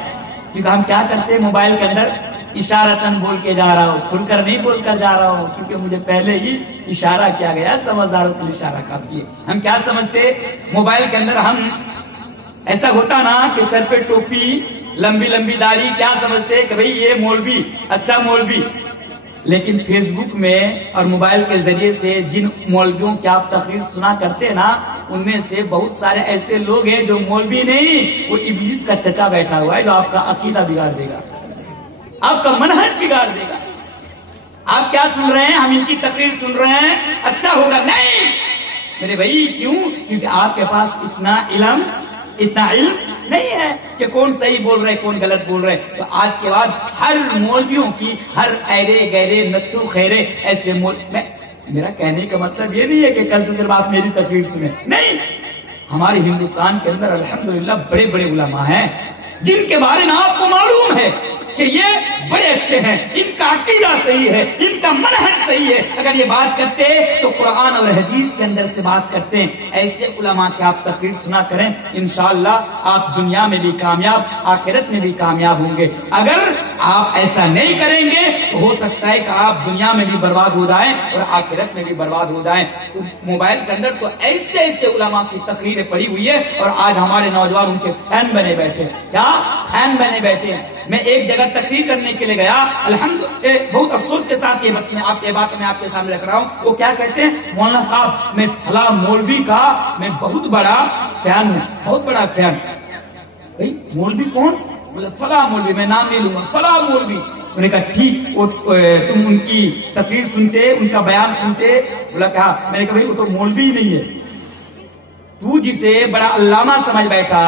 کیونکہ ہم کیا کرتے ہیں موبائل کے اندر اشارتاً بول کے جا رہا ہوں, کھل کر نہیں بول کر جا رہا ہوں, کیونکہ مجھے پہلے ہی اشارہ کیا گیا, سمجھداروں کے اشارہ کافی ہے. ہم کیا سمجھتے موبائل کے اندر, ہم ایسا ہوتا نا کہ سر پہ ٹوپی, لمبی لمبی داڑھی, کیا سمجھتے کہ بھئی یہ مولوی, اچھا مولوی. لیکن فیس بک میں اور موبائل کے ذریعے سے جن مولویوں کی آپ تقریر سنا کرتے ہیں نا, ان میں سے بہت سارے ایسے لوگ ہیں جو مولوی نہیں, وہ ابلیس کا چچا بیٹھا ہوا ہے جو آپ کا عقیدہ بگاڑ دے گا, آپ کا منہج بگاڑ دے گا. آپ کیا سن رہے ہیں, ہم ان کی تقریر سن رہے ہیں, اچھا ہوگا, نہیں میرے بھائی. کیوں؟ کیونکہ آپ کے پاس اتنا علم نہیں ہے کہ کون صحیح بول رہے کون غلط بول رہے. تو آج کے بعد ہر مولویوں کی, ہر ایرے گہرے نتو خیرے ایسے میں, میرا کہنے کا مطلب یہ نہیں ہے کہ کل سے صرف آپ میری تقریر سنیں, نہیں. ہمارے ہندوستان کے اندر الحمدللہ بڑے بڑے علماء ہیں جن کے بارے میں آپ کو معلوم ہے کہ یہ بڑے اچھے ہیں, ان کا عقیدہ صحیح ہے, ان کا منہج صحیح ہے. اگر یہ بات کرتے تو قرآن اور حدیث کے اندر سے بات کرتے ہیں. ایسے علماء کی آپ تقریر سنا کریں, انشاءاللہ آپ دنیا میں بھی کامیاب, آخرت میں بھی کامیاب ہوں گے. اگر آپ ایسا نہیں کریں گے تو ہو سکتا ہے کہ آپ دنیا میں بھی برباد ہو جائیں اور آخرت میں بھی برباد ہو جائیں. تو موبائل کے اندر تو ایسے ایسے علماء کی تقریریں پڑی ہوئی ہے اور آج ہمارے نوجوان ان کے فین بنے بیٹھے. کیا فین بنے بیٹھے ہیں. میں ایک جگہ تقریر کرنے کے لیے گیا, الحمدللہ بہت افسوس کے ساتھ یہ بات میں آپ کے سامنے رکھ رہا ہوں. وہ کیا کہتے ہیں, مولانا صاحب میں فلاں مولوی کا میں بہت بڑا فین ہوں, بہت بڑا فین. بھائی مولوی کون, بولا فلاں مولوی، میں نام نہیں لوں گا، فلاں مولوی. میں نے کہا ٹھیک، تم ان کی تقریر سنتے، ان کا بیان سنتے؟ بولا کہ ہاں. میں نے کہا بھائی وہ تو مولوی ہی نہیں ہے، تو جسے بڑا علامہ سمجھ بیٹھا،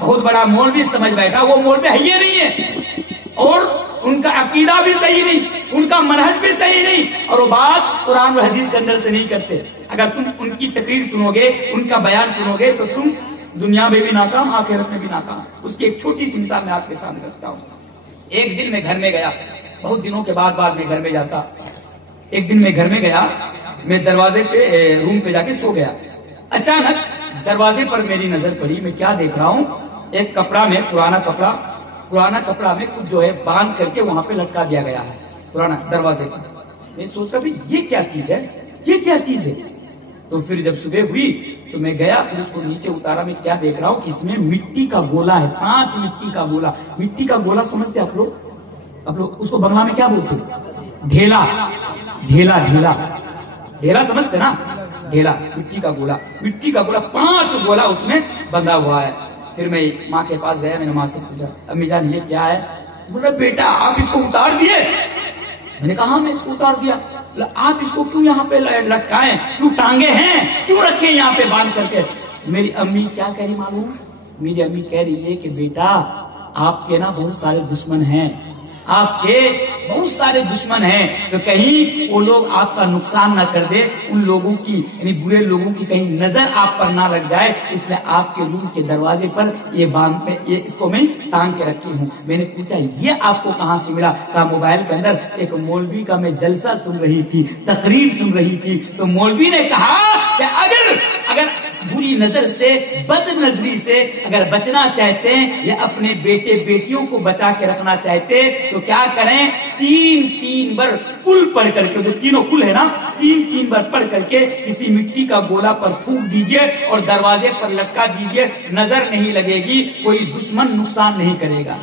بہت بڑا مولوی سمجھ بیٹھا، وہ مولوی ہے یہ نہیں ہے، اور ان کا عقیدہ بھی صحیح نہیں، ان کا منہج بھی صحیح نہیں، اور وہ بات قرآن و حدیث کے اندر سے نہیں کرتے. اگر تم ان کی تقریر سنو گے، ان کا بیان سنو گے، تو تم دنیا میں بھی ناکام، آخرت میں بھی ناکام. اس کی ایک چھوٹی سی مثال میں آپ کے سامنے رکھتا ہوں. ایک دن میں گھر میں گیا، بہت دنوں کے بعد میں گھر میں جاتا. ایک دن میں گھر میں گیا، میں دروازے پہ روم پہ جا کے سو گیا. اچانک دروازے پر میری نظر پڑی. میں کیا دیکھ رہا ہوں، ایک کپڑا میں پرانا کپڑا میں کچھ جو ہے باندھ کر کے وہاں پہ لٹکا دیا گیا ہے پرانا دروازے پر. میں سوچ رہا یہ کیا چیز ہے، یہ کیا چیز ہے. تو پھر جب صبح ہوئی تو میں گیا، پھر اس کو نیچے اتارا. میں کیا دیکھ رہا ہوں کہ اس میں مٹی کا گولا ہے، 5 مٹی کا گولا. مٹی کا گولا سمجھتے آپ لوگ اس کو بنگلہ میں کیا بولتے؟ ڈھیلا. ڈھیلا ڈھیلا ڈھیلا سمجھتے نا؟ ڈھیلا، مٹی کا گولا. مٹی کا گولا 5 گولا اس میں بندھا ہوا ہے. پھر میں ماں کے پاس گیا، میں نے ماں سے پوچھا امی جان یہ کیا ہے؟ بولا بیٹا آپ اس کو اتار دیے؟ میں نے کہا ہاں میں اس کو اتار دیا. آپ اس کو کیوں یہاں پہ لٹکائیں، کیوں ٹانگے ہیں، کیوں رکھے یہاں پہ باندھ کر کے؟ میری امی کیا کہہ رہی معلوم؟ میری امی کہہ رہی ہے کہ بیٹا آپ کے نا بہت سارے دشمن ہیں، آپ کے بہت سارے دشمن ہیں، تو کہیں وہ لوگ آپ کا نقصان نہ کر دے، ان لوگوں کی یعنی برے لوگوں کی کہیں نظر آپ پر نہ لگ جائے، اس لیے آپ کے روم کے دروازے پر یہ باندھ پہ اس کو میں ٹانگ کے رکھی ہوں. میں نے پوچھا یہ آپ کو کہاں سے ملا؟ کہا موبائل کے اندر ایک مولوی کا میں جلسہ سن رہی تھی، تقریر سن رہی تھی، تو مولوی نے کہا کہ اگر بری نظر سے، بد نظری سے اگر بچنا چاہتے ہیں یا اپنے بیٹے بیٹیوں کو بچا کے رکھنا چاہتے تو کیا کریں؟ 3 بار کل پڑھ کر کے، جو تینوں کل ہے نا، 3 بار پڑھ کر کے کسی مٹی کا گولا پر پھونک دیجئے اور دروازے پر لٹکا دیجئے، نظر نہیں لگے گی، کوئی دشمن نقصان نہیں کرے گا.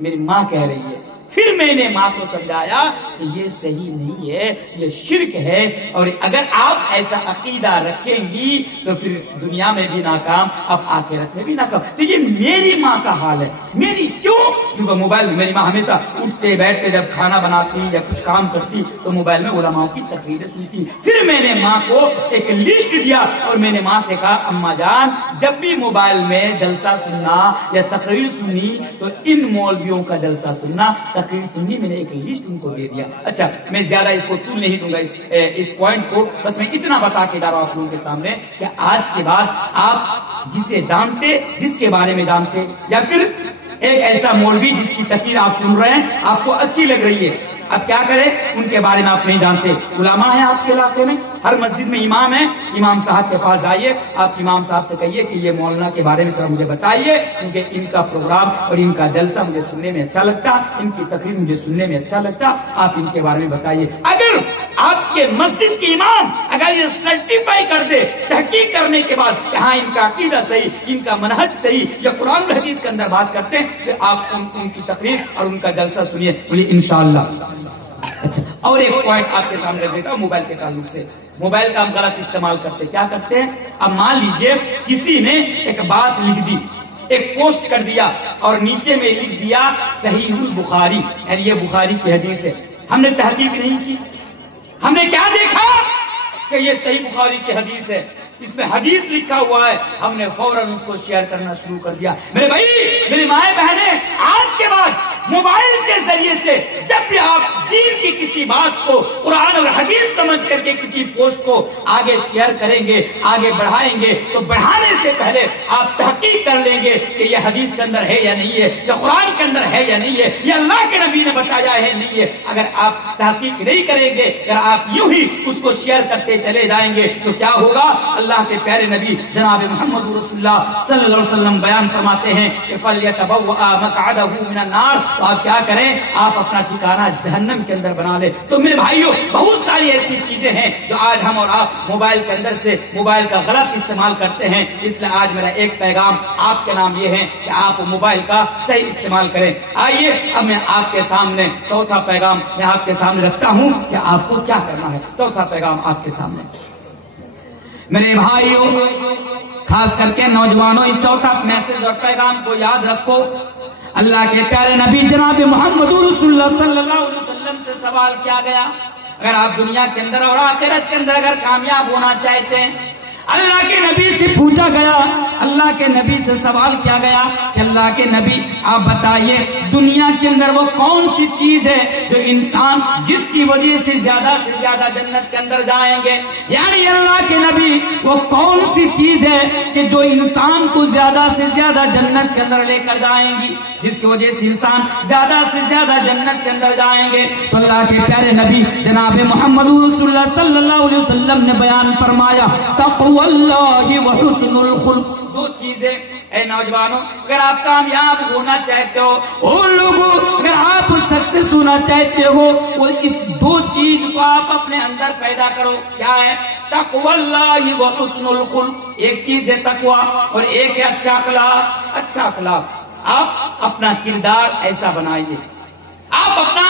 میری ماں کہہ رہی ہے. پھر میں نے ماں کو سمجھایا کہ یہ صحیح نہیں ہے، یہ شرک ہے، اور اگر آپ ایسا عقیدہ رکھیں گی تو پھر دنیا میں بھی ناکام، اب آخرت میں بھی ناکام. تو یہ میری ماں کا حال ہے. میری کیوں؟ کیونکہ موبائل میں میری ماں ہمیشہ اٹھتے بیٹھتے جب کھانا بناتی یا کچھ کام کرتی تو موبائل میں علماء کی تقریریں سنتی. پھر میں نے ماں کو ایک لسٹ دیا اور میں نے ماں سے کہا اما جان جب بھی موبائل میں جلسہ سننا یا تقریر سننی تو ان مولویوں کا جلسہ سننا، تقریر سننی. میں نے ایک لسٹ ان کو دے دیا. اچھا میں زیادہ اس کو طول نہیں دوں گا اس پوائنٹ کو، بس میں اتنا بتا کے جا رہا ہوں آپ لوگوں کے سامنے کہ آج کے بعد آپ جسے جانتے، جس کے بارے میں جانتے، یا پھر ایک ایسا مولوی جس کی تقریر آپ سن رہے ہیں آپ کو اچھی لگ رہی ہے، اب کیا کریں؟ ان کے بارے میں آپ نہیں جانتے. علماء ہیں آپ کے علاقے میں، ہر مسجد میں امام ہے، امام صاحب کے پاس جائیے، آپ امام صاحب سے کہیے کہ یہ مولانا کے بارے میں تھوڑا مجھے بتائیے، کیونکہ ان کا پروگرام اور ان کا جلسہ مجھے سننے میں اچھا لگتا، ان کی تقریر مجھے سننے میں اچھا لگتا، آپ ان کے بارے میں بتائیے. اگر آپ کے مسجد کے امام اگر یہ سرٹیفائی کر دے تحقیق کرنے کے بعد کہ ہاں ان کا عقیدہ صحیح، ان کا منہج صحیح، یا قرآن و حدیث کے اندر بات کرتے ہیں، تو آپ ان کی تقریر اور ان کا جلسہ سنیے، مجھے انشاءاللہ. اچھا اور ایک پوائنٹ آپ کے سامنے رکھ دیتا ہوں موبائل کے تعلق سے. موبائل کا ہم غلط استعمال کرتے، کیا کرتے ہیں؟ اب مان لیجئے کسی نے ایک بات لکھ دی، ایک پوسٹ کر دیا اور نیچے میں لکھ دیا صحیح البخاری، یعنی یہ بخاری کی حدیث ہے. ہم نے تحقیق نہیں کی، ہم نے کیا دیکھا کہ یہ صحیح بخاری کی حدیث ہے، اس میں حدیث لکھا ہوا ہے، ہم نے فوراً اس کو شیئر کرنا شروع کر دیا. میرے بھائی، میری مائیں بہنیں، آج کے بعد موبائل کے ذریعے سے جب بھی آپ دین کی کسی بات کو قرآن اور حدیث سمجھ کر کے کسی پوسٹ کو آگے شیئر کریں گے، آگے بڑھائیں گے، تو بڑھانے سے پہلے آپ تحقیق کر لیں گے کہ یہ حدیث کے اندر ہے یا نہیں ہے، یا قرآن کے اندر ہے یا نہیں ہے، یا اللہ کے نبی نے بتایا ہے نہیں ہے. اگر آپ تحقیق نہیں کریں گے، اگر آپ یوں ہی اس کو شیئر کرتے چلے جائیں گے تو کیا ہوگا؟ اللہ کے پیارے نبی جناب محمد رسول اللہ صلی اللہ علیہ وسلم بیان فرماتے ہیں کہ فَلْيَتَبَوَّأَ مَقْعَدَهُ مِنَ النَّارِ، تو آپ کیا کریں؟ آپ اپنا ٹھکانہ جہنم کے اندر بنا لیں. تو میرے بھائیوں، بہت ساری ایسی چیزیں ہیں جو آج ہم اور آپ موبائل کے اندر سے موبائل کا غلط استعمال کرتے ہیں. اس لیے آج میرا ایک پیغام آپ کے نام یہ ہے کہ آپ موبائل کا صحیح استعمال کریں. آئیے اب میں آپ کے سامنے چوتھا پیغام میں آپ کے سامنے رکھتا ہوں کہ آپ کو کیا کرنا ہے. چوتھا پیغام آپ کے سامنے. میرے بھائیوں، خاص کر کے نوجوانوں، اس چوتھا میسج اور پیغام کو یاد رکھو. اللہ کے پیارے نبی جناب محمد رسول اللہ صلی اللہ علیہ وسلم سے سوال کیا گیا، اگر آپ دنیا کے اندر اور آخرت کے اندر اگر کامیاب ہونا چاہتے ہیں، اللہ کے نبی سے پوچھا گیا، اللہ کے نبی سے سوال کیا گیا کہ اللہ کے نبی آپ بتائیے دنیا کے اندر وہ کون سی چیز ہے جو انسان جس کی وجہ سے زیادہ جنت کے اندر جائیں گے، یعنی اللہ کے نبی وہ کون سی چیز ہے کہ جو انسان کو زیادہ سے زیادہ جنت کے اندر لے کر جائیں گی، جس کی وجہ سے انسان زیادہ سے زیادہ جنت کے اندر جائیں گے؟ تو اللہ کے پیارے نبی جناب محمد رسول اللہ صلی اللہ علیہ وسلم نے بیان فرمایا تقوی اللہ وحسن الخلق۔ دو چیزیں اے نوجوانوں، اگر آپ کامیاب ہونا چاہتے ہو، اور لوگوں اگر آپ سکسیس ہونا چاہتے ہو، وہ اس دو چیز کو آپ اپنے اندر پیدا کرو۔ کیا ہے؟ تقوی اللہ وحسن الخلق، ایک چیز ہے تقوی اور ایک ہے اچھا اخلاق۔ اچھا اخلاق، آپ اپنا کردار ایسا بنائیے، آپ اپنا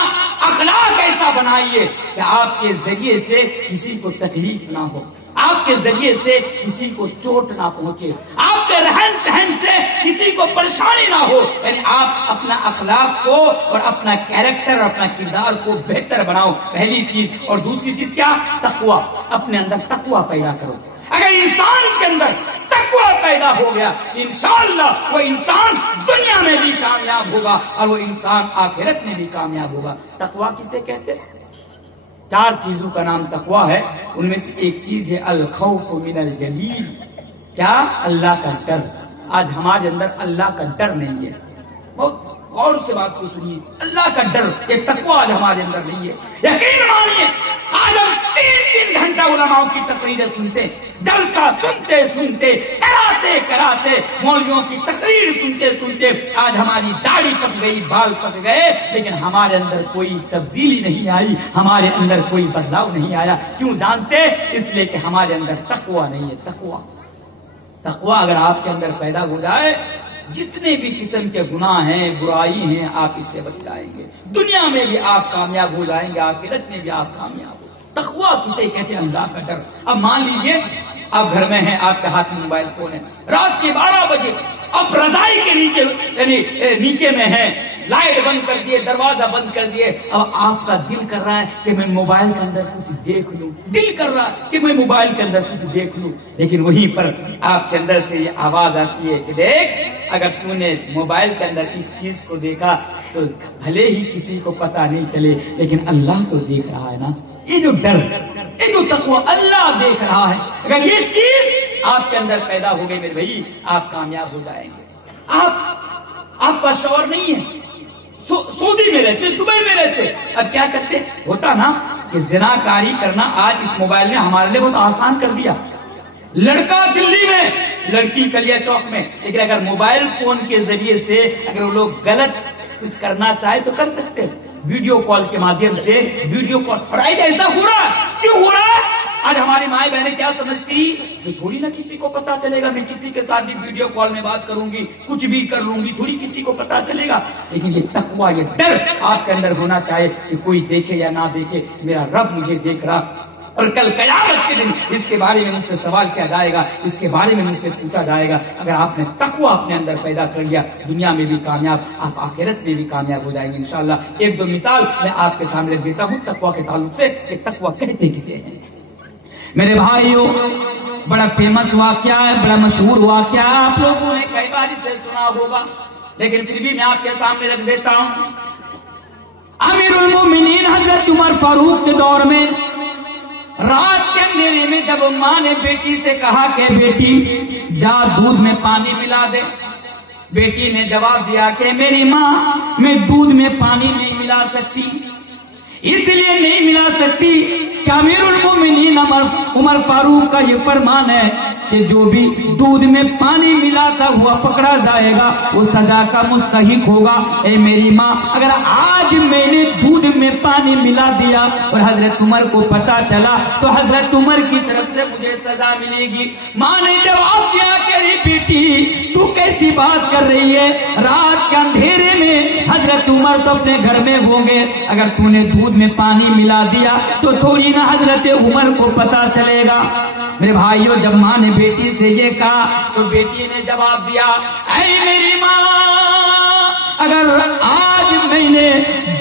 اخلاق ایسا بنائیے کہ آپ کے ذریعے سے کسی کو تکلیف نہ ہو، آپ کے ذریعے سے کسی کو چوٹ نہ پہنچے، آپ کے رہن سہن سے کسی کو پریشانی نہ ہو، یعنی آپ اپنا اخلاق کو اور اپنا کیریکٹر، اپنا کردار کو بہتر بناؤ، پہلی چیز۔ اور دوسری چیز کیا؟ تقوی، اپنے اندر تقوی پیدا کرو۔ اگر انسان کے اندر تقوی پیدا ہو گیا، انشاءاللہ وہ انسان دنیا میں بھی کامیاب ہوگا اور وہ انسان آخرت میں بھی کامیاب ہوگا۔ تقوی کسے کہتے ہیں؟ چار چیزوں کا نام تقوی ہے، ان میں سے ایک چیز ہے الخوف من الجلیل۔ کیا؟ اللہ کا ڈر۔ آج ہمارے اندر اللہ کا ڈر نہیں ہے، بہت غور سے بات کو سنیے، اللہ کا ڈر، یہ تقوی آج ہمارے اندر نہیں ہے۔ یقین مانیے آج ہم 3 گھنٹہ علماء کی تقریریں سنتے، جلسہ سنتے کراتے مولویوں کی تقریر سنتے آج ہماری داڑھی پک گئی، بال پک گئے، لیکن ہمارے اندر کوئی تبدیلی نہیں آئی، ہمارے اندر کوئی بدلاؤ نہیں آیا۔ کیوں جانتے؟ اس لیے کہ ہمارے اندر تقوی نہیں ہے۔ تقوی اگر آپ کے اندر پیدا ہو جائے، جتنے بھی قسم کے گناہ ہیں، برائی ہیں، آپ اس سے بچ جائیں گے، دنیا میں بھی آپ کامیاب ہو جائیں گے، آخرت میں بھی آپ کامیاب ہو۔ تقوی کسے کہتے ہیں؟ اللہ کا ڈر۔ اب مان لیجئے آپ گھر میں ہیں، آپ کے ہاتھ میں موبائل فون ہے، رات کے 12 بجے آپ رضائی کے نیچے یعنی نیچے میں ہیں، لائٹ بند کر دیے، دروازہ بند کر دیے، اب آپ کا دل کر رہا ہے کہ میں موبائل کے اندر کچھ دیکھ لوں، دل کر رہا ہے کہ میں موبائل کے اندر کچھ دیکھ لوں، لیکن وہیں پر آپ کے اندر سے یہ آواز آتی ہے کہ دیکھ، اگر تو نے موبائل کے اندر اس چیز کو دیکھا تو بھلے ہی کسی کو پتا نہیں چلے، لیکن اللہ تو دیکھ رہا ہے نا۔ یہ جو ڈر، یہ جو تقوی، اللہ دیکھ رہا ہے، اگر یہ چیز آپ کے اندر پیدا ہو گئی میرے بھائی، آپ کامیاب ہو جائیں گے۔ آپ کا شوہر نہیں ہے، سعودی میں رہتے، دبئی میں رہتے، اب کیا کرتے؟ ہوتا نا کہ زنا کاری کرنا آج اس موبائل نے ہمارے لیے بہت آسان کر دیا۔ لڑکا دلی میں، لڑکی کلیا چوک میں، لیکن اگر موبائل فون کے ذریعے سے اگر وہ لوگ غلط کچھ کرنا چاہے تو کر سکتے، ویڈیو کال کے مادھیم سے، ویڈیو کال۔ اور ایسا ہو رہا ہے، کیوں ہو رہا ہے؟ آج ہماری مائیں بہنیں کیا سمجھتی کہ تھوڑی نہ کسی کو پتا چلے گا، میں کسی کے ساتھ بھی ویڈیو کال میں بات کروں گی، کچھ بھی کر لوں گی، تھوڑی کسی کو پتا چلے گا۔ لیکن یہ تقوی، یہ ڈر آپ کے اندر ہونا چاہیے کہ کوئی دیکھے یا نہ دیکھے، میرا رب مجھے دیکھ رہا، اور کل قیامت کے دن اس کے بارے میں مجھ سے سوال کیا جائے گا، اس کے بارے میں مجھ سے پوچھا جائے گا۔ اگر آپ نے تقوی اپنے اندر پیدا کر لیا، دنیا میں بھی کامیاب، آپ آخرت میں بھی کامیاب ہو جائیں گے انشاءاللہ۔ ایک دو مثال میں آپ کے سامنے دیتا ہوں تقوی کے تعلق سے کہ تقوی کہتے کسے ہیں۔ میرے بھائیوں، بڑا فیمس واقعہ ہے، بڑا مشہور واقعہ ہے، آپ لوگوں نے کئی بار اسے سنا ہوگا، لیکن پھر بھی میں آپ کے سامنے رکھ دیتا ہوں۔ امیر المومنین حضرت عمر فاروق کے دور میں رات کے اندھیرے میں جب ماں نے بیٹی سے کہا کہ بیٹی جا دودھ میں پانی ملا دے، بیٹی نے جواب دیا کہ میری ماں، میں دودھ میں پانی نہیں ملا سکتی، اس لیے نہیں ملا سکتی کہ امیر المومنین عمر فاروق کا یہ فرمان ہے کہ جو بھی دودھ میں پانی ملاتا ہوا پکڑا جائے گا وہ سزا کا مستحق ہوگا۔ اے میری ماں، اگر آج میں نے دودھ میں پانی ملا دیا اور حضرت عمر کو پتا چلا تو حضرت عمر کی طرف سے مجھے سزا ملے گی۔ ماں نے جواب دیا کہ ارے بیٹی تو کیسی بات کر رہی ہے، رات کے اندھیرے میں حضرت عمر تو اپنے گھر میں ہوں گے، اگر تو نے دودھ میں پانی ملا دیا تو تھوڑی نہ حضرت عمر کو پتا چلے گا۔ میرے بھائیوں، جب ماں نے بیٹی سے یہ کہا تو بیٹی نے جواب دیا، اے میری ماں، اگر آج میں نے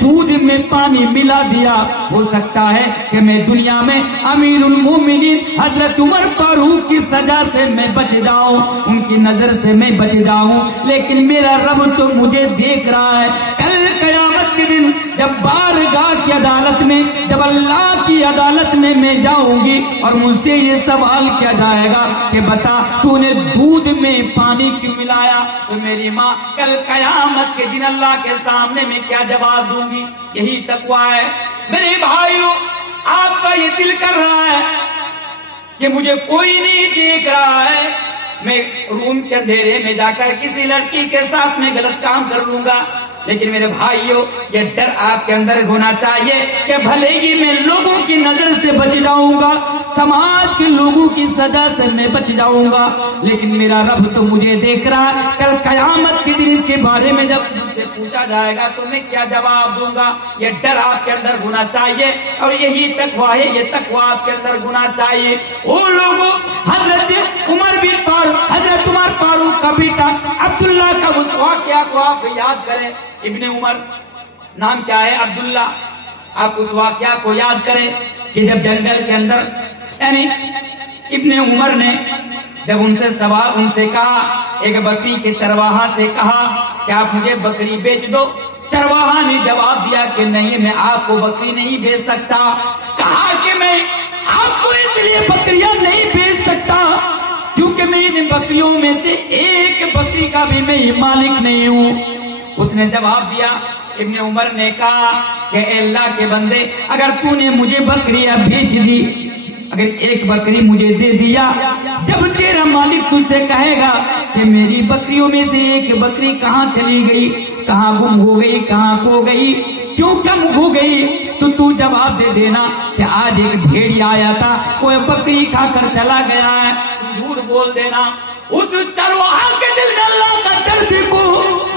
دودھ میں پانی ملا دیا، ہو سکتا ہے کہ میں دنیا میں امیر المومنین حضرت عمر فاروق کی سزا سے میں بچ جاؤں، ان کی نظر سے میں بچ جاؤں، لیکن میرا رب تو مجھے دیکھ رہا ہے۔ کل قیامت کے دن جب بارگاہ کی عدالت میں، جب اللہ کی عدالت میں میں جاؤں گی اور مجھ سے یہ سوال کیا جائے گا کہ بتا تو نے دودھ میں پانی کیوں ملایا، تو میری ماں کل قیامت کے دن اللہ کے سامنے میں کیا جواب دوں گی؟ یہی تقویٰ ہے میرے بھائیوں۔ آپ کا یہ دل کر رہا ہے کہ مجھے کوئی نہیں دیکھ رہا ہے، میں روم کے اندھیرے میں جا کر کسی لڑکی کے ساتھ میں غلط کام کر لوں گا، لیکن میرے بھائیوں یہ ڈر آپ کے اندر ہونا چاہیے کہ بھلے ہی میں لوگوں کی نظر سے بچ جاؤں گا، سماج کے لوگوں کی سزا سے میں بچ جاؤں گا، لیکن میرا رب تو مجھے دیکھ رہا ہے۔ کل قیامت کے دن اس کے بارے میں جب مجھ سے پوچھا جائے گا تو میں کیا جواب دوں گا؟ یہ ڈر آپ کے اندر ہونا چاہیے، اور یہی تقویٰ ہے، یہ تقویٰ آپ کے اندر ہونا چاہیے۔ وہ لوگوں حضرت عمر فاروق کا بیٹا عبداللہ کا اس واقعہ کو آپ یاد کریں۔ ابن عمر نام کیا ہے؟ عبداللہ۔ آپ اس واقعہ کو یاد کریں کہ جب جنگل کے اندر، یعنی ابن عمر نے جب ان سے کہا، ایک بکری کے چرواہا سے کہا کہ آپ مجھے بکری بیچ دو، چرواہا نے جواب دیا کہ نہیں، میں آپ کو بکری نہیں بیچ سکتا۔ کہا کہ میں آپ کو اس لیے بکریاں نہیں بیچ سکتا کیونکہ میں ان بکریوں میں سے ایک بکری کا بھی میں مالک نہیں ہوں۔ اس نے جواب دیا، ابن عمر نے کہا کہ اے اللہ کے بندے، اگر تو نے مجھے بکریاں بیچ دی، اگر ایک بکری مجھے دے دیا، جب تیرا مالک تجھ سے کہے گا کہ میری بکریوں میں سے ایک بکری کہاں چلی گئی، کہاں گم ہو گئی، کہاں کھو گئی، کیوں کم ہو گئی، تو جواب دے دینا کہ آج ایک بھیڑیا آیا تھا، وہ بکری کھا کر چلا گیا ہے۔ جھوٹ بول دینا۔ اس چرواہا کے دل میں اللہ کا ڈر دیکھو،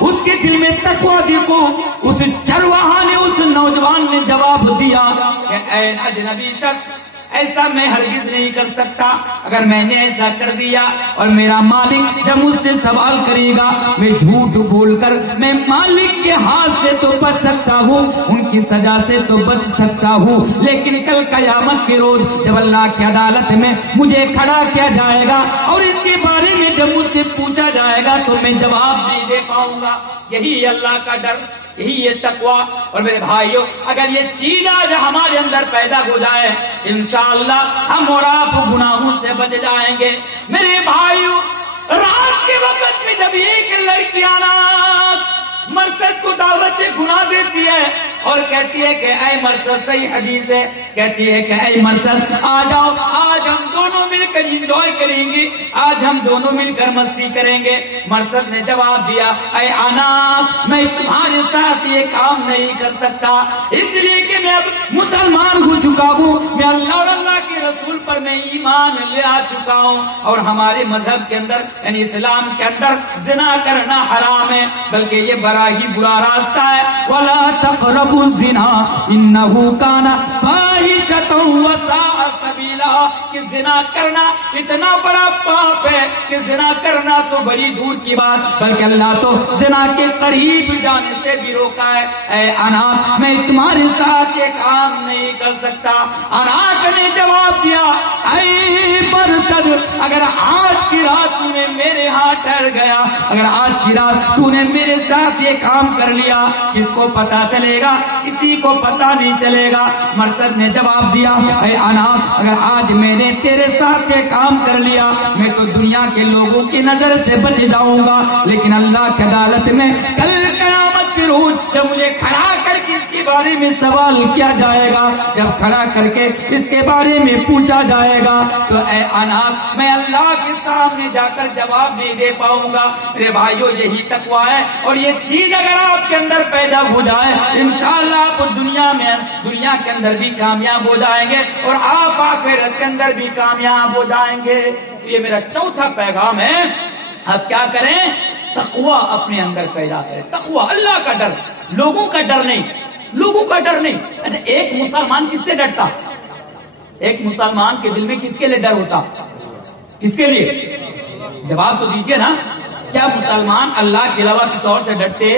اس کے دل میں تقویٰ دیکھو۔ اس چرواہا نے، اس نوجوان نے جواب دیا کہ اے اجنبی شخص، ایسا میں ہرگز نہیں کر سکتا، اگر میں نے ایسا کر دیا اور میرا مالک جب مجھ سے سوال کرے گا، میں جھوٹ بول کر میں مالک کے ہاتھ سے تو بچ سکتا ہوں، ان کی سزا سے تو بچ سکتا ہوں، لیکن کل قیامت کے روز جب اللہ کی عدالت میں مجھے کھڑا کیا جائے گا اور اس کے بارے میں جب مجھ سے پوچھا جائے گا تو میں جواب نہیں دے پاؤں گا۔ یہی اللہ کا ڈر، یہی یہ تقویٰ۔ اور میرے بھائیوں، اگر یہ چیز آج ہمارے اندر پیدا ہو جائے، انشاءاللہ ہم اور آپ گناہوں سے بچ جائیں گے۔ میرے بھائیوں، رات کے وقت میں جب ایک لڑکی مرصد کو دعوت گناہ دیتی ہے اور کہتی ہے کہ اے مرصد، صحیح حدیث ہے، کہتی ہے کہ اے مرصد آ جاؤ، آج ہم دونوں مل کر انجوائے کریں گے، آج ہم دونوں مل کر مستی کریں گے۔ مرصد نے جواب دیا، اے آنا، میں تمہارے ساتھ یہ کام نہیں کر سکتا، اس لیے کہ میں اب مسلمان ہو چکا ہوں، میں اللہ اور اللہ کے رسول پر میں ایمان لے آ چکا ہوں، اور ہمارے مذہب کے اندر، یعنی اسلام کے اندر زنا کرنا حرام ہے، بلکہ یہ بڑا ہی برا راستہ ہے۔ وَلَا تَقْرَبُوا الزِّنَا إِنَّهُ كَانَ فَاحِشَةً وَسَاءَ سَبِيلًا، کہ زنا کرنا اتنا بڑا پاپ ہے کہ زنا کرنا تو بڑی دور کی بات، بلکہ اللہ تو زنا کے قریب جانے سے بھی روکا ہے۔ اے انا، میں تمہارے ساتھ یہ کام نہیں کر سکتا۔ اناک نے جواب دیا، اے مرصد، اگر آج کی رات تو نے میرے ہاں ٹھہر گیا، اگر آج کی رات تو نے میرے ساتھ یہ کام کر لیا، کس کو پتا چلے گا؟ کسی کو پتا نہیں چلے گا۔ مرصد نے جواب دیا، اے انا، اگر آج میں نے تیرے ساتھ یہ کام کر لیا، میں تو دنیا کے لوگوں کی نظر سے بچ جاؤں گا، لیکن اللہ کی عدالت میں کل قیامت کے روز جب مجھے کھڑا کر کے اس کے بارے میں سوال کیا جائے گا، جب کھڑا کر کے اس کے بارے میں پوچھا جائے گا، تو اے انا، میں اللہ کے سامنے جا کر جواب نہیں دے پاؤں گا۔ میرے بھائیوں، یہی تقویٰ ہے، اور یہ چیز اگر آپ کے اندر پیدا ہو جائے، انشاءاللہ آپ دنیا کے اندر بھی کامیاب ہو جائیں گے، اور آپ آخرت کے اندر بھی کامیاب ہو جائیں گے۔ یہ میرا چوتھا پیغام ہے، آپ کیا کریں؟ تقویٰ اپنے اندر پیدا کریں۔ تقویٰ، اللہ کا ڈر، لوگوں کا ڈر نہیں، لوگوں کا ڈر نہیں۔ اچھا، ایک مسلمان کس سے ڈرتا؟ ایک مسلمان کے دل میں کس کے لیے ڈر ہوتا؟ کس کے لیے؟ جواب تو دیجیے نا۔ کیا مسلمان اللہ کے علاوہ کسی اور سے ڈرتے؟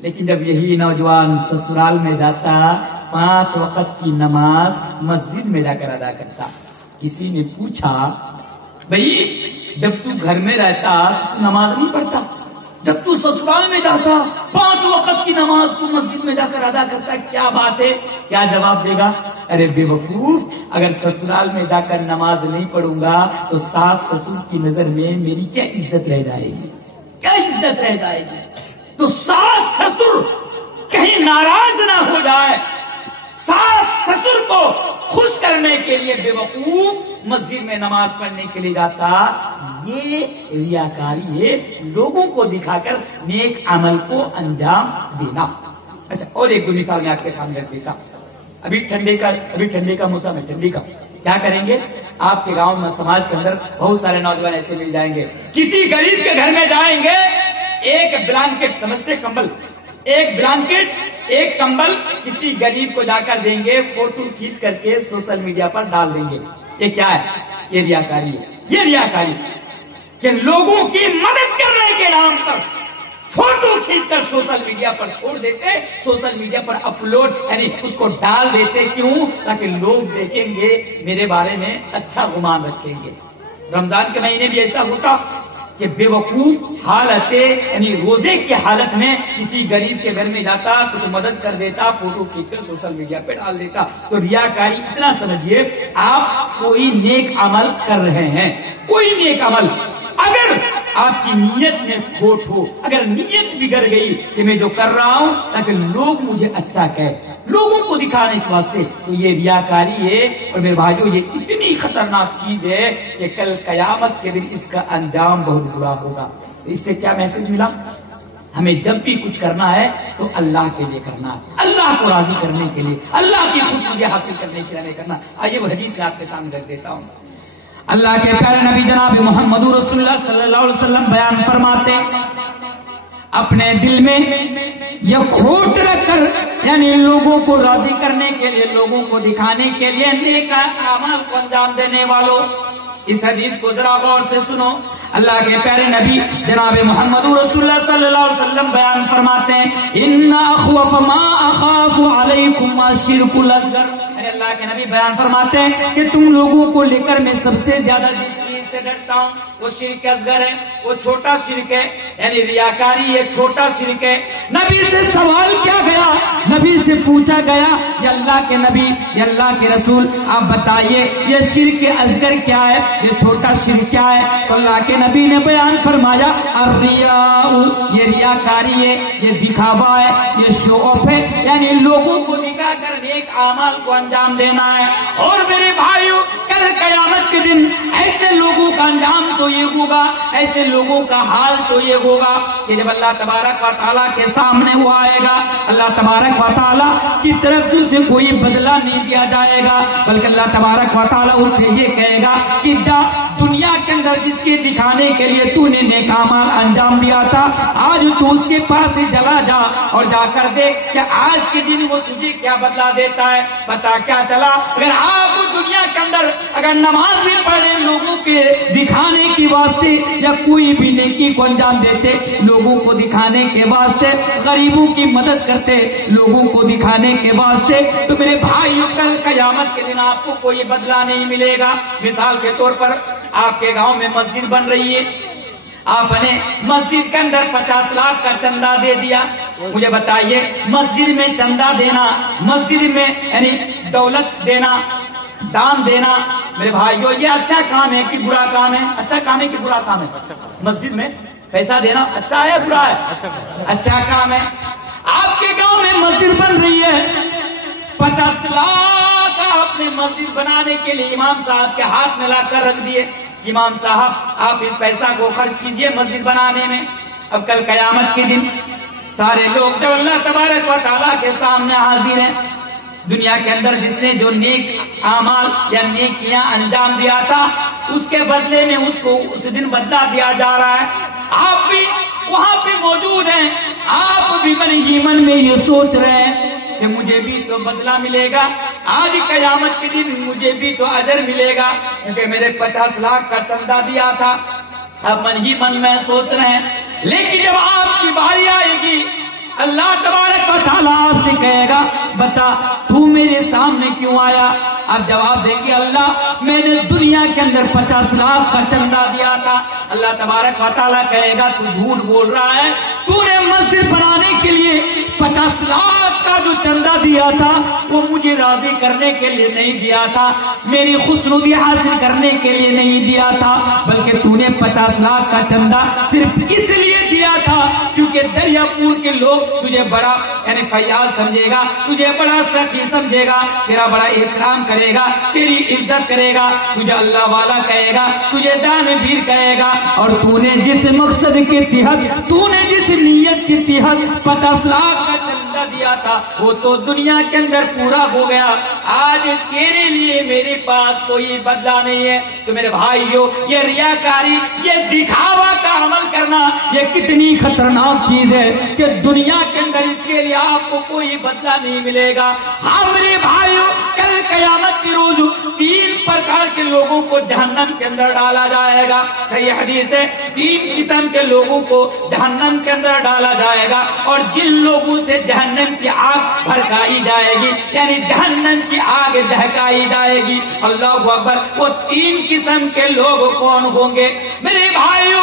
لیکن جب یہی نوجوان سسرال میں جاتا 5 وقت کی نماز مسجد میں جا کر ادا کرتا، کسی نے پوچھا بھئی جب تو گھر میں رہتا تو نماز نہیں پڑھتا، جب تو سسرال میں جاتا 5 وقت کی نماز تو مسجد میں جا کر ادا کرتا ہے، کیا بات ہے؟ کیا جواب دے گا؟ ارے بے وقوف، اگر سسرال میں جا کر نماز نہیں پڑھوں گا تو ساس سسر کی نظر میں میری کیا عزت رہ جائے گی؟ کیا عزت رہ جائے گی؟ تو ساس سسر کہیں ناراض نہ ہو جائے، ساس سسر کو خوش کرنے کے لیے بے وقوف مسجد میں نماز پڑھنے کے لیے جاتا، یہ ریاکاری ہے، لوگوں کو دکھا کر نیک عمل کو انجام دینا۔ اچھا، اور ایک دو مثال میں آپ کے سامنے رکھ دیتا۔ ابھی ٹھنڈے کا موسم ہے، ٹھنڈی کا کیا کریں گے؟ آپ کے گاؤں میں سماج کے اندر بہت سارے نوجوان ایسے مل جائیں گے، کسی غریب کے گھر میں جائیں گے، ایک بلانکٹ، سمجھتے کمبل، ایک بلانکٹ ایک کمبل کسی غریب کو جا کر دیں گے، فوٹو کھینچ کر کے سوشل میڈیا پر ڈال دیں گے۔ یہ کیا ہے؟ یہ ریاکاری ہے، یہ ریاکاری کہ لوگوں کی مدد کرنے کے نام پر فوٹو کھینچ کر سوشل میڈیا پر چھوڑ دیتے، سوشل میڈیا پر اپلوڈ یعنی اس کو ڈال دیتے، کیوں؟ تاکہ لوگ دیکھیں گے، میرے بارے میں اچھا گمان رکھیں گے۔ رمضان کے مہینے بھی ایسا ہوتا کہ بے وقوف حالت یعنی روزے کی حالت میں کسی غریب کے گھر میں جاتا، کچھ مدد کر دیتا، فوٹو کھینچ کر سوشل میڈیا پہ ڈال دیتا۔ تو ریاکاری اتنا سمجھیے، آپ کوئی نیک عمل کر رہے ہیں، کوئی نیک عمل، اگر آپ کی نیت میں کھوٹ ہو، اگر نیت بگڑ گئی کہ میں جو کر رہا ہوں تاکہ لوگ مجھے اچھا کہے، لوگوں کو دکھانے کے واسطے، تو یہ ریاکاری ہے۔ اور میرے بھائیوں، یہ اتنی خطرناک چیز ہے کہ کل قیامت کے دن اس کا انجام بہت برا ہوگا۔ اس سے کیا میسج ملا؟ ہمیں جب بھی کچھ کرنا ہے تو اللہ کے لیے کرنا ہے، اللہ کو راضی کرنے کے لیے، اللہ کی خوشی حاصل کرنے کے لیے ہمیں کرنا۔ آئیے وہ حدیث میں آپ کے سامنے رکھ دیتا ہوں۔ اللہ کے پیارے نبی جناب محمد رسول اللہ صلی اللہ علیہ وسلم بیان فرماتے، اپنے دل میں یہ کھوٹ رکھ کر یعنی لوگوں کو راضی کرنے کے لیے، لوگوں کو دکھانے کے لیے نیک اعمال کو انجام دینے والوں، اس حدیث کو ذرا غور سے سنو۔ اللہ کے پیارے نبی جناب محمد رسول اللہ صلی اللہ علیہ وسلم بیان فرماتے ہیں، ان اخوف ما اخاف علیکم الشرک الاصغر، اللہ کے نبی بیان فرماتے ہیں کہ تم لوگوں کو لے کر میں سب سے زیادہ جس چیز سے ڈرتا ہوں وہ شرک اصغر ہے، وہ چھوٹا شرک ہے، یعنی ریاکاری ہے، چھوٹا شرک ہے۔ نبی سے سوال کیا گیا، نبی سے پوچھا گیا، یہ اللہ کے نبی، یہ اللہ کے رسول، آپ بتائیے یہ شرک اصغر کیا ہے، یہ چھوٹا شرک کیا ہے؟ تو اللہ کے نبی نے بیان فرمایا، الریاء، یہ ریاکاری ہے، یہ دکھاوا ہے، یہ شو آف ہے، یعنی لوگوں کو دکھا کر نیک اعمال کو انجام دینا ہے۔ اور میرے بھائیوں، کل قیامت کے دن ایسے لوگوں کا انجام تو یہ ہوگا، ایسے لوگوں کا حال تو یہ ہوگا کہ جب اللہ تبارک و تعالیٰ کے سامنے وہ آئے گا، اللہ تبارک و تعالیٰ کی طرف سے اسے کوئی بدلہ نہیں دیا جائے گا، بلکہ اللہ تبارک و تعالیٰ اس سے یہ کہے گا کہ جا دنیا کے اندر جس کے دکھانے کے لیے تو نے نیک اعمال انجام دیا تھا، آج تو اس کے پاس سے چلا جا اور جا کر دیکھ کہ آج کے دن وہ تجھے کیا بدلہ دیتا ہے۔ پتا کیا چلا، اگر آپ دنیا کے اندر اگر نماز بھی پڑھے لوگوں کے دکھانے کی واسطے یا کوئی بھی نیکی کو انجام دیتے لوگوں کو دکھانے کے واسطے، غریبوں کی مدد کرتے لوگوں کو دکھانے کے واسطے، تو میرے بھائیوں کل قیامت کے دن آپ کو کوئی بدلہ نہیں ملے گا۔ مثال کے طور پر آپ کے گاؤں میں مسجد بن رہی ہے، آپ نے مسجد کے اندر 50 لاکھ کا چندہ دے دیا۔ مجھے بتائیے، مسجد میں چندہ دینا، مسجد میں یعنی دولت دینا، دان دینا، میرے بھائیو یہ اچھا کام ہے کہ برا کام ہے؟ اچھا کام ہے کہ برا کام ہے؟ مسجد میں پیسہ دینا اچھا ہے برا ہے؟ اچھا کام ہے۔ آپ کے گاؤں میں مسجد بن رہی ہے، 50 لاکھ آپ نے مسجد بنانے کے لیے امام صاحب کے ہاتھ میں لا کر رکھ دیے، امام صاحب آپ اس پیسہ کو خرچ کیجئے مسجد بنانے میں۔ اب کل قیامت کے دن سارے لوگ جب اللہ تبارک و تعالیٰ کے سامنے حاضر ہیں، دنیا کے اندر جس نے جو نیک اعمال یا نیکیاں انجام دیا تھا اس کے بدلے میں اس کو اس دن بدلہ دیا جا رہا ہے۔ آپ بھی وہاں پہ موجود ہیں، آپ بھی من ہی من میں یہ سوچ رہے ہیں کہ مجھے بھی تو بدلہ ملے گا، آج قیامت کے دن مجھے بھی تو اجر ملے گا، کیونکہ میرے 50 لاکھ کا چندہ دیا تھا۔ اب من ہی من میں سوچ رہے ہیں، لیکن جب آپ کی باری آئے گی اللہ تبارک و تعالیٰ آپ سے کہے گا بتا تو میرے سامنے کیوں آیا؟ آپ جواب دیں گے اللہ میں نے دنیا کے اندر 50 لاکھ کا چندہ دیا تھا۔ اللہ تبارک و تعالیٰ کہے گا تو جھوٹ بول رہا ہے، تو نے مسجد بنانے کے لیے 50 لاکھ کا جو چندہ دیا تھا وہ مجھے راضی کرنے کے لیے نہیں دیا تھا، میری خوشنودی حاصل کرنے کے لیے نہیں دیا تھا، بلکہ تو نے 50 لاکھ کا چندہ صرف اس لیے دیا تھا کیونکہ دریا پور کے لوگ تجھے بڑا یعنی فیاض سمجھے گا، تجھے بڑا سخی سمجھے گا، تیرا بڑا احترام کرے گا، تیری عزت کرے گا، تجھے اللہ والا کہے گا، تجھے دان بھیر کہے گا۔ اور تو نے جس مقصد کے تحت، تو نے جس نیت کے تحت 50 لاکھ کا چندہ دیا تھا وہ تو دنیا کے اندر پورا ہو گیا۔ آج تیرے لیے میرے پاس کوئی بدلہ نہیں ہے۔ تو میرے بھائیو، یہ ریاکاری، یہ دکھاوا کا عمل کرنا یہ کتنی خطرناک چیز ہے کہ دنیا کے اندر اس کے لیے آپ کو کوئی بدلہ نہیں ملے گا۔ ہاں میرے بھائیو، کل قیامت کے روز 3 پرکار کے لوگوں کو جہنم کے اندر ڈالا جائے گا۔ صحیح حدیث ہے، 3 قسم کے لوگوں کو جہنم کے اندر ڈالا جائے گا، اور جن لوگوں سے جہنم کی آگ بھڑکائی جائے گی، یعنی جہنم کی آگ دہکائی جائے گی، اللہ اکبر، وہ 3 قسم کے لوگ کون ہوں گے؟ میرے بھائیو،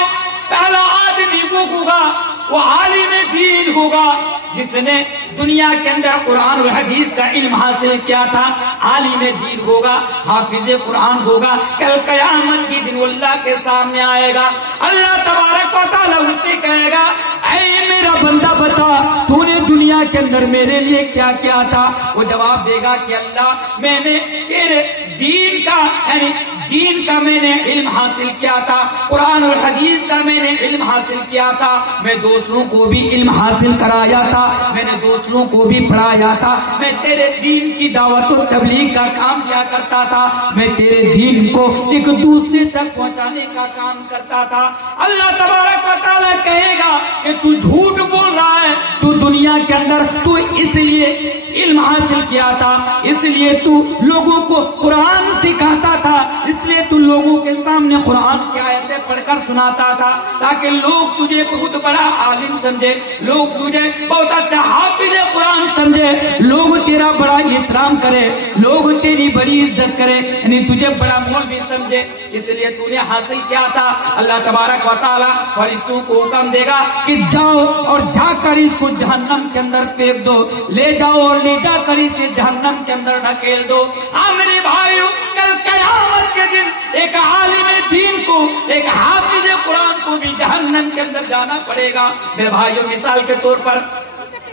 پہلا آدمی وہ ہوگا، وہ عالم دین ہوگا جس نے دنیا کے اندر قرآن و حدیث کا علم حاصل کیا تھا، عالم دین ہوگا، حافظ قرآن ہوگا، کل قیامت کی دن اللہ کے سامنے آئے گا، اللہ تبارک و تعالیٰ اس سے کہے گا اے میرا بندہ بتا تو نے دنیا کے اندر میرے لیے کیا کیا تھا؟ وہ جواب دے گا کہ اللہ میں نے تیرے دین کا یعنی دین کا میں نے علم حاصل کیا تھا، قرآن اور حدیث کا میں نے علم حاصل کیا تھا، میں دوسروں کو بھی علم حاصل کرایا تھا، میں نے دوسروں کو بھی پڑھایا تھا، میں تیرے دین کی دعوت و تبلیغ کا کام کیا کرتا تھا، میں تیرے دین کو ایک دوسرے تک پہنچانے کا کام کرتا تھا۔ اللہ تبارک و تعالیٰ کہے گا کہ تو جھوٹ بول رہا ہے، تو دنیا کے اندر تو اس لیے علم حاصل کیا تھا، اس لیے تو لوگوں کو قرآن سکھاتا تھا، اس لیے تو لوگوں کے سامنے قرآن کی آیتیں پڑھ کر سناتا تھا تاکہ لوگ تجھے بہت بڑا عالم سمجھے، لوگ تجھے بہت اچھا حافظ قرآن سمجھے، لوگ تیرا بڑا احترام کرے، لوگ تیری بڑی عزت کرے، یعنی تجھے بڑا مولوی سمجھے، اس لیے تو نے حاصل کیا تھا۔ اللہ تبارک و تعالیٰ فرشتوں کو حکم دے گا کہ جاؤ اور جا کر اس کو جہنم کے اندر پھینک دو، لے جاؤ اور لے جا کر اسے جہنم کے اندر ڈھکیل دو۔ ہاں میرے بھائیو، کل قیامت کے دن ایک عالم دین کو، ایک حافظ قرآن کو بھی جہنم کے اندر جانا پڑے گا۔ میرے بھائیو، مثال کے طور پر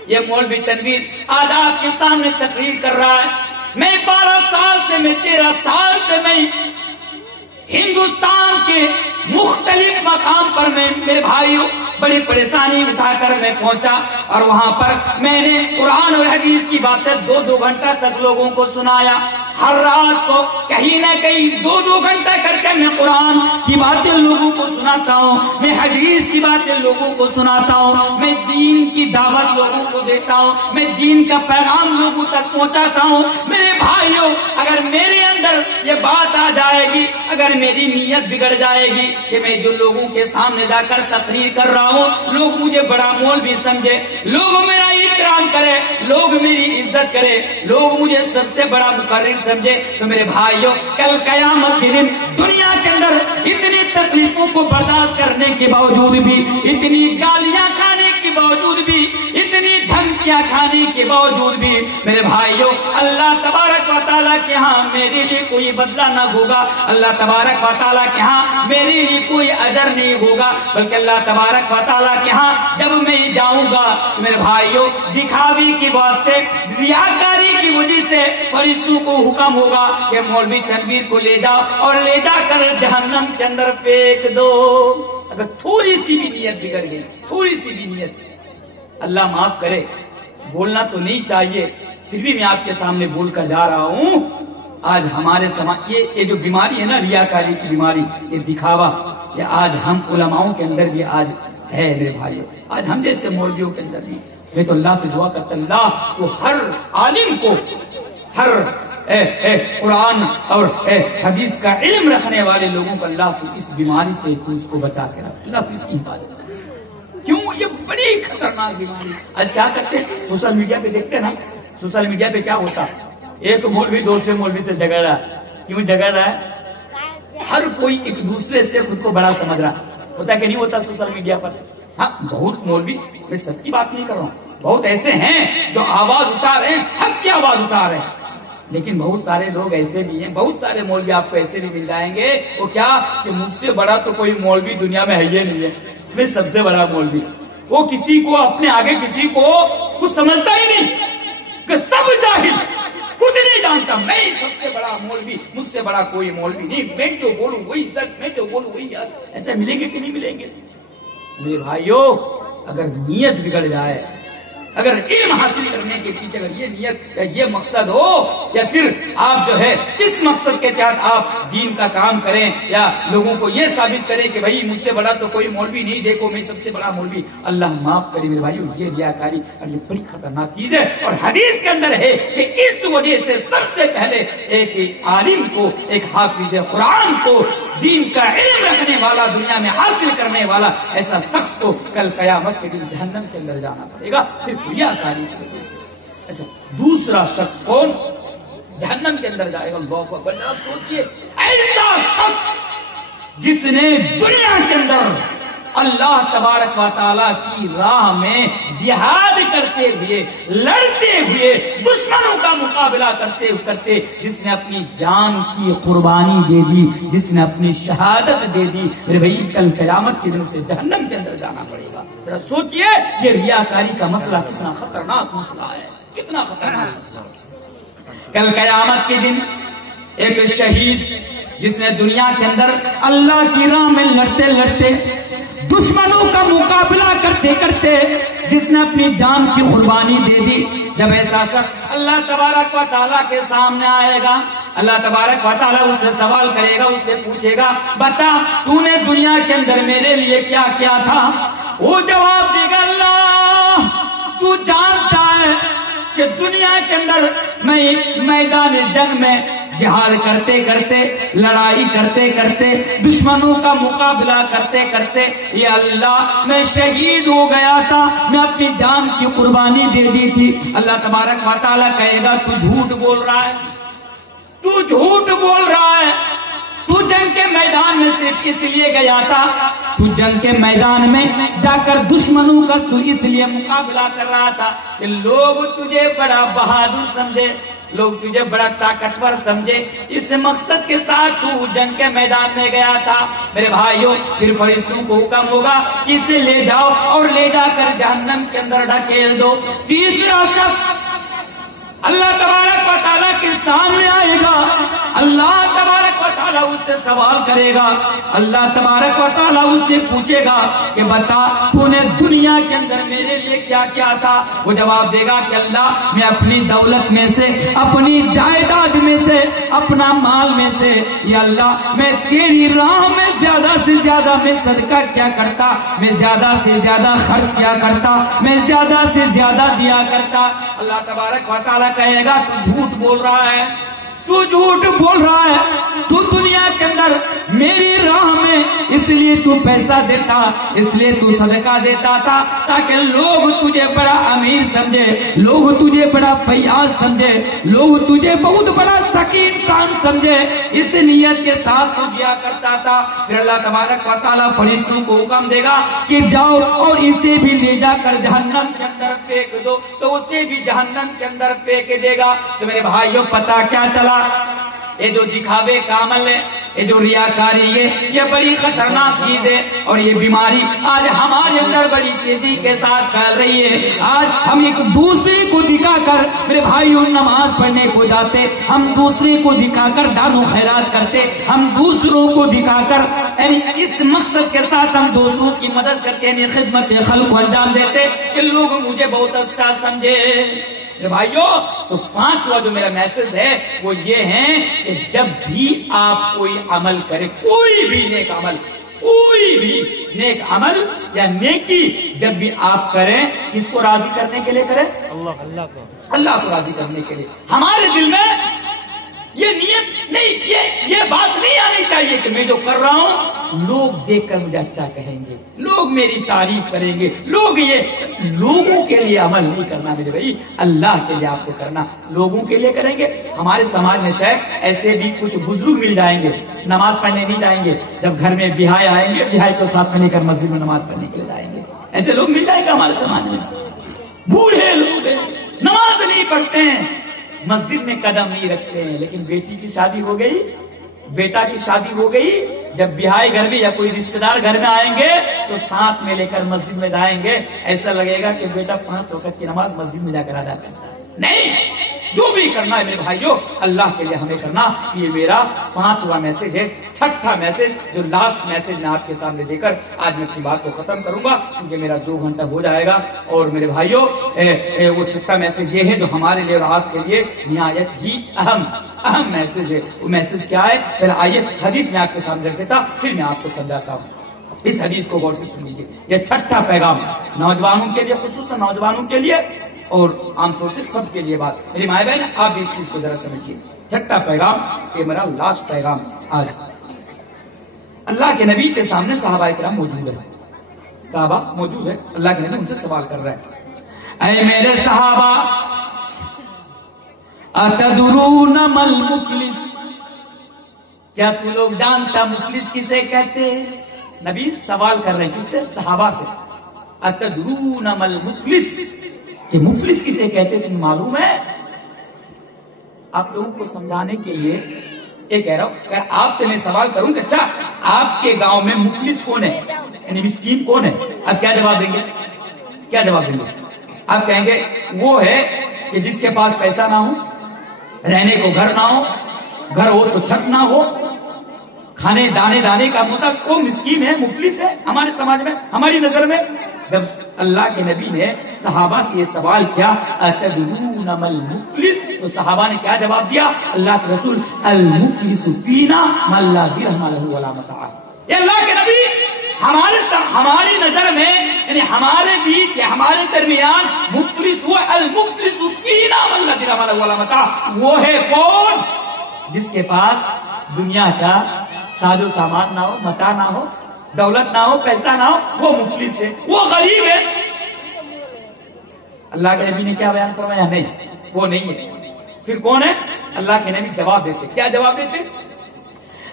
یہ مولوی تنویر آج آپ کے سامنے تقریر کر رہا ہے، میں 12 سال سے، میں 13 سال سے میں ہندوستان کے مختلف مقام پر میں میرے بھائیوں بڑی پریشانی اٹھا کر میں پہنچا، اور وہاں پر میں نے قرآن اور حدیث کی باتیں 2-2 گھنٹہ تک لوگوں کو سنایا۔ ہر رات کو کہیں نہ کہیں 2-2 گھنٹہ کر کے میں قرآن کی باتیں لوگوں کو سناتا ہوں، میں حدیث کی باتیں لوگوں کو سناتا ہوں، میں دین کی دعوت لوگوں کو دیتا ہوں، میں دین کا پیغام لوگوں تک پہنچاتا ہوں۔ میرے بھائیوں، اگر میرے اندر یہ بات آ جائے گی، اگر میری نیت بگڑ جائے گی کہ میں جو لوگوں کے سامنے جا کر تقریر کر رہا ہوں لوگ مجھے بڑا مولوی سمجھے، لوگ میرا احترام کرے، لوگ میری عزت کرے، لوگ مجھے سب سے بڑا مقرر سمجھے، تو میرے بھائیوں کل قیامت کے دن دنیا کے اندر اتنی تکلیفوں کو برداشت کرنے کے باوجود بھی، اتنی گالیاں کھانے کے باوجود بھی، اتنی دھمکیاں کھانے کے باوجود بھی، میرے بھائیوں اللہ تبارک و تعالیٰ کے ہاں میرے لیے کوئی بدلہ نہ ہوگا، اللہ تبارک و تعالیٰ کے ہاں میرے لیے کوئی اجر نہیں ہوگا، بلکہ اللہ تبارک و تعالیٰ کے ہاں جب میں جاؤں گا میرے بھائیوں دکھاوی کی واسطے، ریاکاری کی وجہ سے فرشتوں کو حکم ہوگا کہ مولوی تنویر کو لے جاؤ اور لے جا کر جہنم کے اندر پھینک دو۔ اگر تھوڑی سی بھی نیت بگڑ گئی، تھوڑی سی بھی نیت، اللہ معاف کرے، بولنا تو نہیں چاہیے، پھر بھی میں آپ کے سامنے بول کر جا رہا ہوں۔ آج ہمارے سماج یہ جو بیماری ہے نا، ریاکاری کی بیماری، یہ دکھاوا، یہ آج ہم علماؤں کے اندر بھی آج ہے میرے بھائیوں، آج ہم جیسے مولویوں کے اندر بھی۔ میں تو اللہ سے دعا کرتا ہوں اللہ تو ہر عالم کو، ہر قرآن اور حدیث کا علم رکھنے والے لوگوں کو اللہ کو اس بیماری سے اس کو بچا کے رکھ، اللہ کو اس کی حفاظت۔ کیوں؟ یہ بڑی خطرناک بیماری. آج کیا کرتے ہیں سوشل میڈیا پہ دیکھتے ہیں نا, سوشل میڈیا پہ کیا ہوتا ہے, ایک مولوی دوسرے مولوی سے جھگڑ رہا ہے. کیوں جھگڑ رہا ہے؟ ہر کوئی ایک دوسرے سے خود کو بڑا سمجھ رہا ہوتا کہ نہیں ہوتا سوشل میڈیا پر. ہاں بہت مولوی, میں سب کی بات نہیں کر رہا ہوں, بہت ایسے ہیں جو آواز اٹھا رہے ہیں, حق کی آواز اٹھا رہے ہیں, لیکن بہت سارے لوگ ایسے بھی ہیں, بہت سارے مولوی آپ کو ایسے بھی مل جائیں گے وہ کیا کہ مجھ سے بڑا تو کوئی مولوی دنیا میں ہے ہی نہیں ہے, میں سب سے بڑا مولوی. وہ کسی کو اپنے آگے کسی کو کچھ سمجھتا ہی نہیں, کہ سب جاہل, کچھ نہیں جانتا, میں سب سے بڑا مولوی, مجھ سے بڑا کوئی مولوی نہیں, میں جو بولوں وہی سچ, میں جو بولوں وہی یاد. ایسے ملیں گے کہ نہیں ملیں گے؟ میرے بھائیو, اگر نیت بگڑ جائے, اگر علم حاصل کرنے کے پیچھے اگر یہ نیت یا یہ مقصد ہو, یا پھر آپ جو ہے اس مقصد کے تحت آپ دین کا کام کریں یا لوگوں کو یہ ثابت کریں کہ بھائی مجھ سے بڑا تو کوئی مولوی نہیں, دیکھو میں سب سے بڑا مولوی, اللہ معاف کرے میرے بھائیو, یہ ریاکاری اور یہ بڑی خطرناک چیز ہے. اور حدیث کے اندر ہے کہ اس وجہ سے سب سے پہلے ایک عالم کو, ایک حافظ قرآن کو, دین کا علم رکھنے والا, دنیا میں حاصل کرنے والا ایسا شخص کو کل قیامت کے دن جہنم کے اندر جانا پڑے گا صرف ریاکاری کی وجہ سے. اچھا, دوسرا شخص کون جہنم کے اندر جائے گا؟ اللہ اکبر. سوچئے, ایسا شخص جس نے دنیا کے اندر اللہ تبارک و تعالیٰ کی راہ میں جہاد کرتے ہوئے, لڑتے ہوئے, دشمنوں کا مقابلہ کرتے کرتے جس نے اپنی جان کی قربانی دے دی, جس نے اپنی شہادت دے دی, میرے بھائی کل قیامت کے دن سے جہنم کے اندر جانا پڑے گا. ذرا سوچئے یہ ریاکاری کا مسئلہ کتنا خطرناک مسئلہ ہے, کتنا خطرناک مسئلہ. کل قیامت کے دن ایک شہید جس نے دنیا کے اندر اللہ کی راہ میں لڑتے لڑتے, دشمنوں کا مقابلہ کرتے کرتے جس نے اپنی جان کی قربانی دے دی, جب ایسا شخص اللہ تبارک و تعالیٰ کے سامنے آئے گا, اللہ تبارک و تعالیٰ اس سے سوال کرے گا, اس سے پوچھے گا بتا تو نے دنیا کے اندر میرے لیے کیا کیا تھا؟ وہ جواب دے گا اللہ تو جانتا ہے کہ دنیا کے اندر میں میدان جنگ میں جہاد کرتے کرتے, لڑائی کرتے کرتے, دشمنوں کا مقابلہ کرتے کرتے یہ اللہ میں شہید ہو گیا تھا, میں اپنی جان کی قربانی دے دی تھی. اللہ تبارک و تعالیٰ کہے گا تو جھوٹ بول رہا ہے, تو جھوٹ بول رہا ہے, تو جنگ کے میدان میں صرف اس لیے گیا تھا, تو جنگ کے میدان میں جا کر دشمنوں کا تو اس لیے مقابلہ کر رہا تھا کہ لوگ تجھے بڑا بہادر سمجھے, لوگ تجھے بڑا طاقتور سمجھے, اس مقصد کے ساتھ تو جنگ کے میدان میں گیا تھا. میرے بھائیوں, پھر فرشتوں کو حکم ہوگا کہ اسے لے جاؤ اور لے جا کر جہنم کے اندر ڈھکیل دو. تیسرا شخص اللہ تبارک و تعالیٰ کے سامنے آئے گا, اللہ تبارک و تعالیٰ اس سے سوال کرے گا, اللہ تبارک و تعالیٰ اس سے پوچھے گا کہ بتا تو نے دنیا کے اندر میرے لیے کیا کیا تھا؟ وہ جواب دے گا کہ اللہ میں اپنی دولت میں سے, اپنی جائیداد میں سے, اپنا مال میں سے, یا اللہ میں تیری راہ میں زیادہ سے زیادہ میں صدقہ کیا کرتا, میں زیادہ سے زیادہ خرچ کیا کرتا, میں زیادہ سے زیادہ دیا کرتا. اللہ تبارک و تعالیٰ کہے گا تو جھوٹ بول رہا ہے, تو جھوٹ بول رہا ہے, تو دنیا کے اندر میری راہ میں اس لیے تو پیسہ دیتا, اس لیے تو صدقہ دیتا تھا تاکہ لوگ تجھے بڑا امیر سمجھے, لوگ تجھے بڑا فیاض سمجھے, لوگ تجھے بہت بڑا سخی انسان سمجھے, اس نیت کے ساتھ تو دیا کرتا تھا. پھر اللہ تبارک و تعالیٰ فرشتوں کو حکم دے گا کہ جاؤ اور اسے بھی لے جا کر جہنم کے اندر پھینک دو, تو اسے بھی جہنم کے اندر پھینک دے گا. تو میرے بھائیوں پتہ کیا چلا, یہ جو دکھاوے کا عمل ہے, یہ جو ریاکاری ہے, یہ بڑی خطرناک چیز ہے, اور یہ بیماری آج ہمارے اندر بڑی تیزی کے ساتھ پھیل رہی ہے. آج ہم ایک دوسرے کو دکھا کر میرے بھائیوں نماز پڑھنے کو جاتے, ہم دوسرے کو دکھا کر دان و خیرات کرتے, ہم دوسروں کو دکھا کر اس مقصد کے ساتھ ہم دوسروں کی مدد کرتے, یعنی خدمت خلق کو انجام دیتے کہ لوگ مجھے بہت اچھا سمجھے. بھائیو تو پانچواں جو میرا میسج ہے وہ یہ ہے کہ جب بھی آپ کوئی عمل کرے, کوئی بھی نیک عمل, کوئی بھی نیک عمل یا نیکی جب بھی آپ کریں, کس کو راضی کرنے کے لیے کریں؟ اللہ کو راضی کرنے کے لیے. ہمارے دل میں یہ نیت نہیں، یہ بات نہیں آنی چاہیے کہ میں جو کر رہا ہوں لوگ دیکھ کر مجھے اچھا کہیں گے، لوگ میری تعریف کریں گے، لوگوں کے لیے عمل نہیں کرنا میرے بھائی، اللہ کے لیے آپ کو کرنا، لوگوں کے لیے کریں گے۔ ہمارے سماج میں شاید ایسے بھی کچھ بزرگ مل جائیں گے، نماز پڑھنے نہیں جائیں گے، جب گھر میں بیاہ آئیں گے بیاہ کو ساتھ میں لے کر مسجد میں نماز پڑھنے کے لیے جائیں گے، ایسے لوگ مل جائیں گے ہمارے سماج میں۔ بوڑھے لوگ نماز نہیں پڑھتے ہیں، مسجد میں قدم نہیں رکھتے ہیں، لیکن بیٹی کی شادی ہو گئی، بیٹا کی شادی ہو گئی، جب بیاہے گھر میں یا کوئی رشتہ دار گھر میں آئیں گے تو ساتھ میں لے کر مسجد میں جائیں گے، ایسا لگے گا کہ بیٹا 5 وقت کی نماز مسجد میں جا کر ادا کرتا ہے۔ نہیں، جو بھی کرنا ہے میرے بھائیوں اللہ کے لیے ہمیں کرنا۔ یہ میرا 5واں میسج ہے۔ 6واں میسج جو لاسٹ میسج میں آپ کے سامنے دے کر آج میں اپنی بات کو ختم کروں گا کیونکہ میرا 2 گھنٹہ ہو جائے گا، اور میرے بھائیوں وہ 6واں میسج یہ ہے جو ہمارے لیے اور آپ کے لیے نہایت ہی اہم میسج ہے۔ وہ میسج کیا ہے؟ پہلے آئیے حدیث میں آپ کے سامنے رکھ دیتا پھر میں آپ کو سمجھاتا ہوں۔ اس حدیث کو غور سے سن لیجیے، یہ 6واں پیغام نوجوانوں کے لیے، خصوصاً نوجوانوں کے لیے اور عام طور سے سب کے لیے بات۔ میری ماں بہن آپ اس چیز کو ذرا سمجھیے۔ 6واں پیغام یہ میرا لاسٹ پیغام آج۔ اللہ کے نبی کے سامنے صحابہ کرام موجود ہے، صحابہ موجود ہے، اللہ کے نبی ان سے سوال کر رہے ہیں، اے میرے صحابہ اتدرون مل مفلس، کیا تو لوگ جانتا مفلس کسے کہتے؟ نبی سوال کر رہے ہیں کس سے؟ صحابہ سے۔ اتدرون مل مفلس، کہ مفلس کسے کہتے تمہیں معلوم ہے؟ آپ لوگوں کو سمجھانے کے لیے یہ کہہ رہا ہوں کہ آپ سے میں سوال کروں کہ اچھا آپ کے گاؤں میں مفلس کون ہے، یعنی مسکین کون ہے؟ آپ کیا جواب دیں گے؟ کیا جواب دیں گے؟ آپ کہیں گے وہ ہے کہ جس کے پاس پیسہ نہ ہو، رہنے کو گھر نہ ہو، گھر ہو تو چھت نہ ہو، کھانے دانے کا مطلب وہ مسکین ہے، مفلس ہے ہمارے سماج میں، ہماری نظر میں۔ جب اللہ کے نبی نے صحابہ سے یہ سوال کیا اتدرون مل مفلس، تو صحابہ نے کیا جواب دیا؟ اللہ کے رسول المفلس فینا من لا درہم لہ ولا متاع۔ یہ اللہ کے نبی ہماری نظر میں یعنی ہمارے بیچ یا ہمارے درمیان مفلس وہ المفلس فینا من لا درہم لہ ولا متاع، وہ ہے کون؟ جس کے پاس دنیا کا ساز و سامان نہ ہو، متاع نہ ہو، دولت نہ ہو، پیسہ نہ ہو، وہ مفلس ہے، وہ غریب ہے۔ اللہ کے نبی نے کیا بیان فرمایا؟ نہیں، وہ نہیں ہے۔ پھر کون ہے؟ اللہ کے نبی جواب دیتے، کیا جواب دیتے؟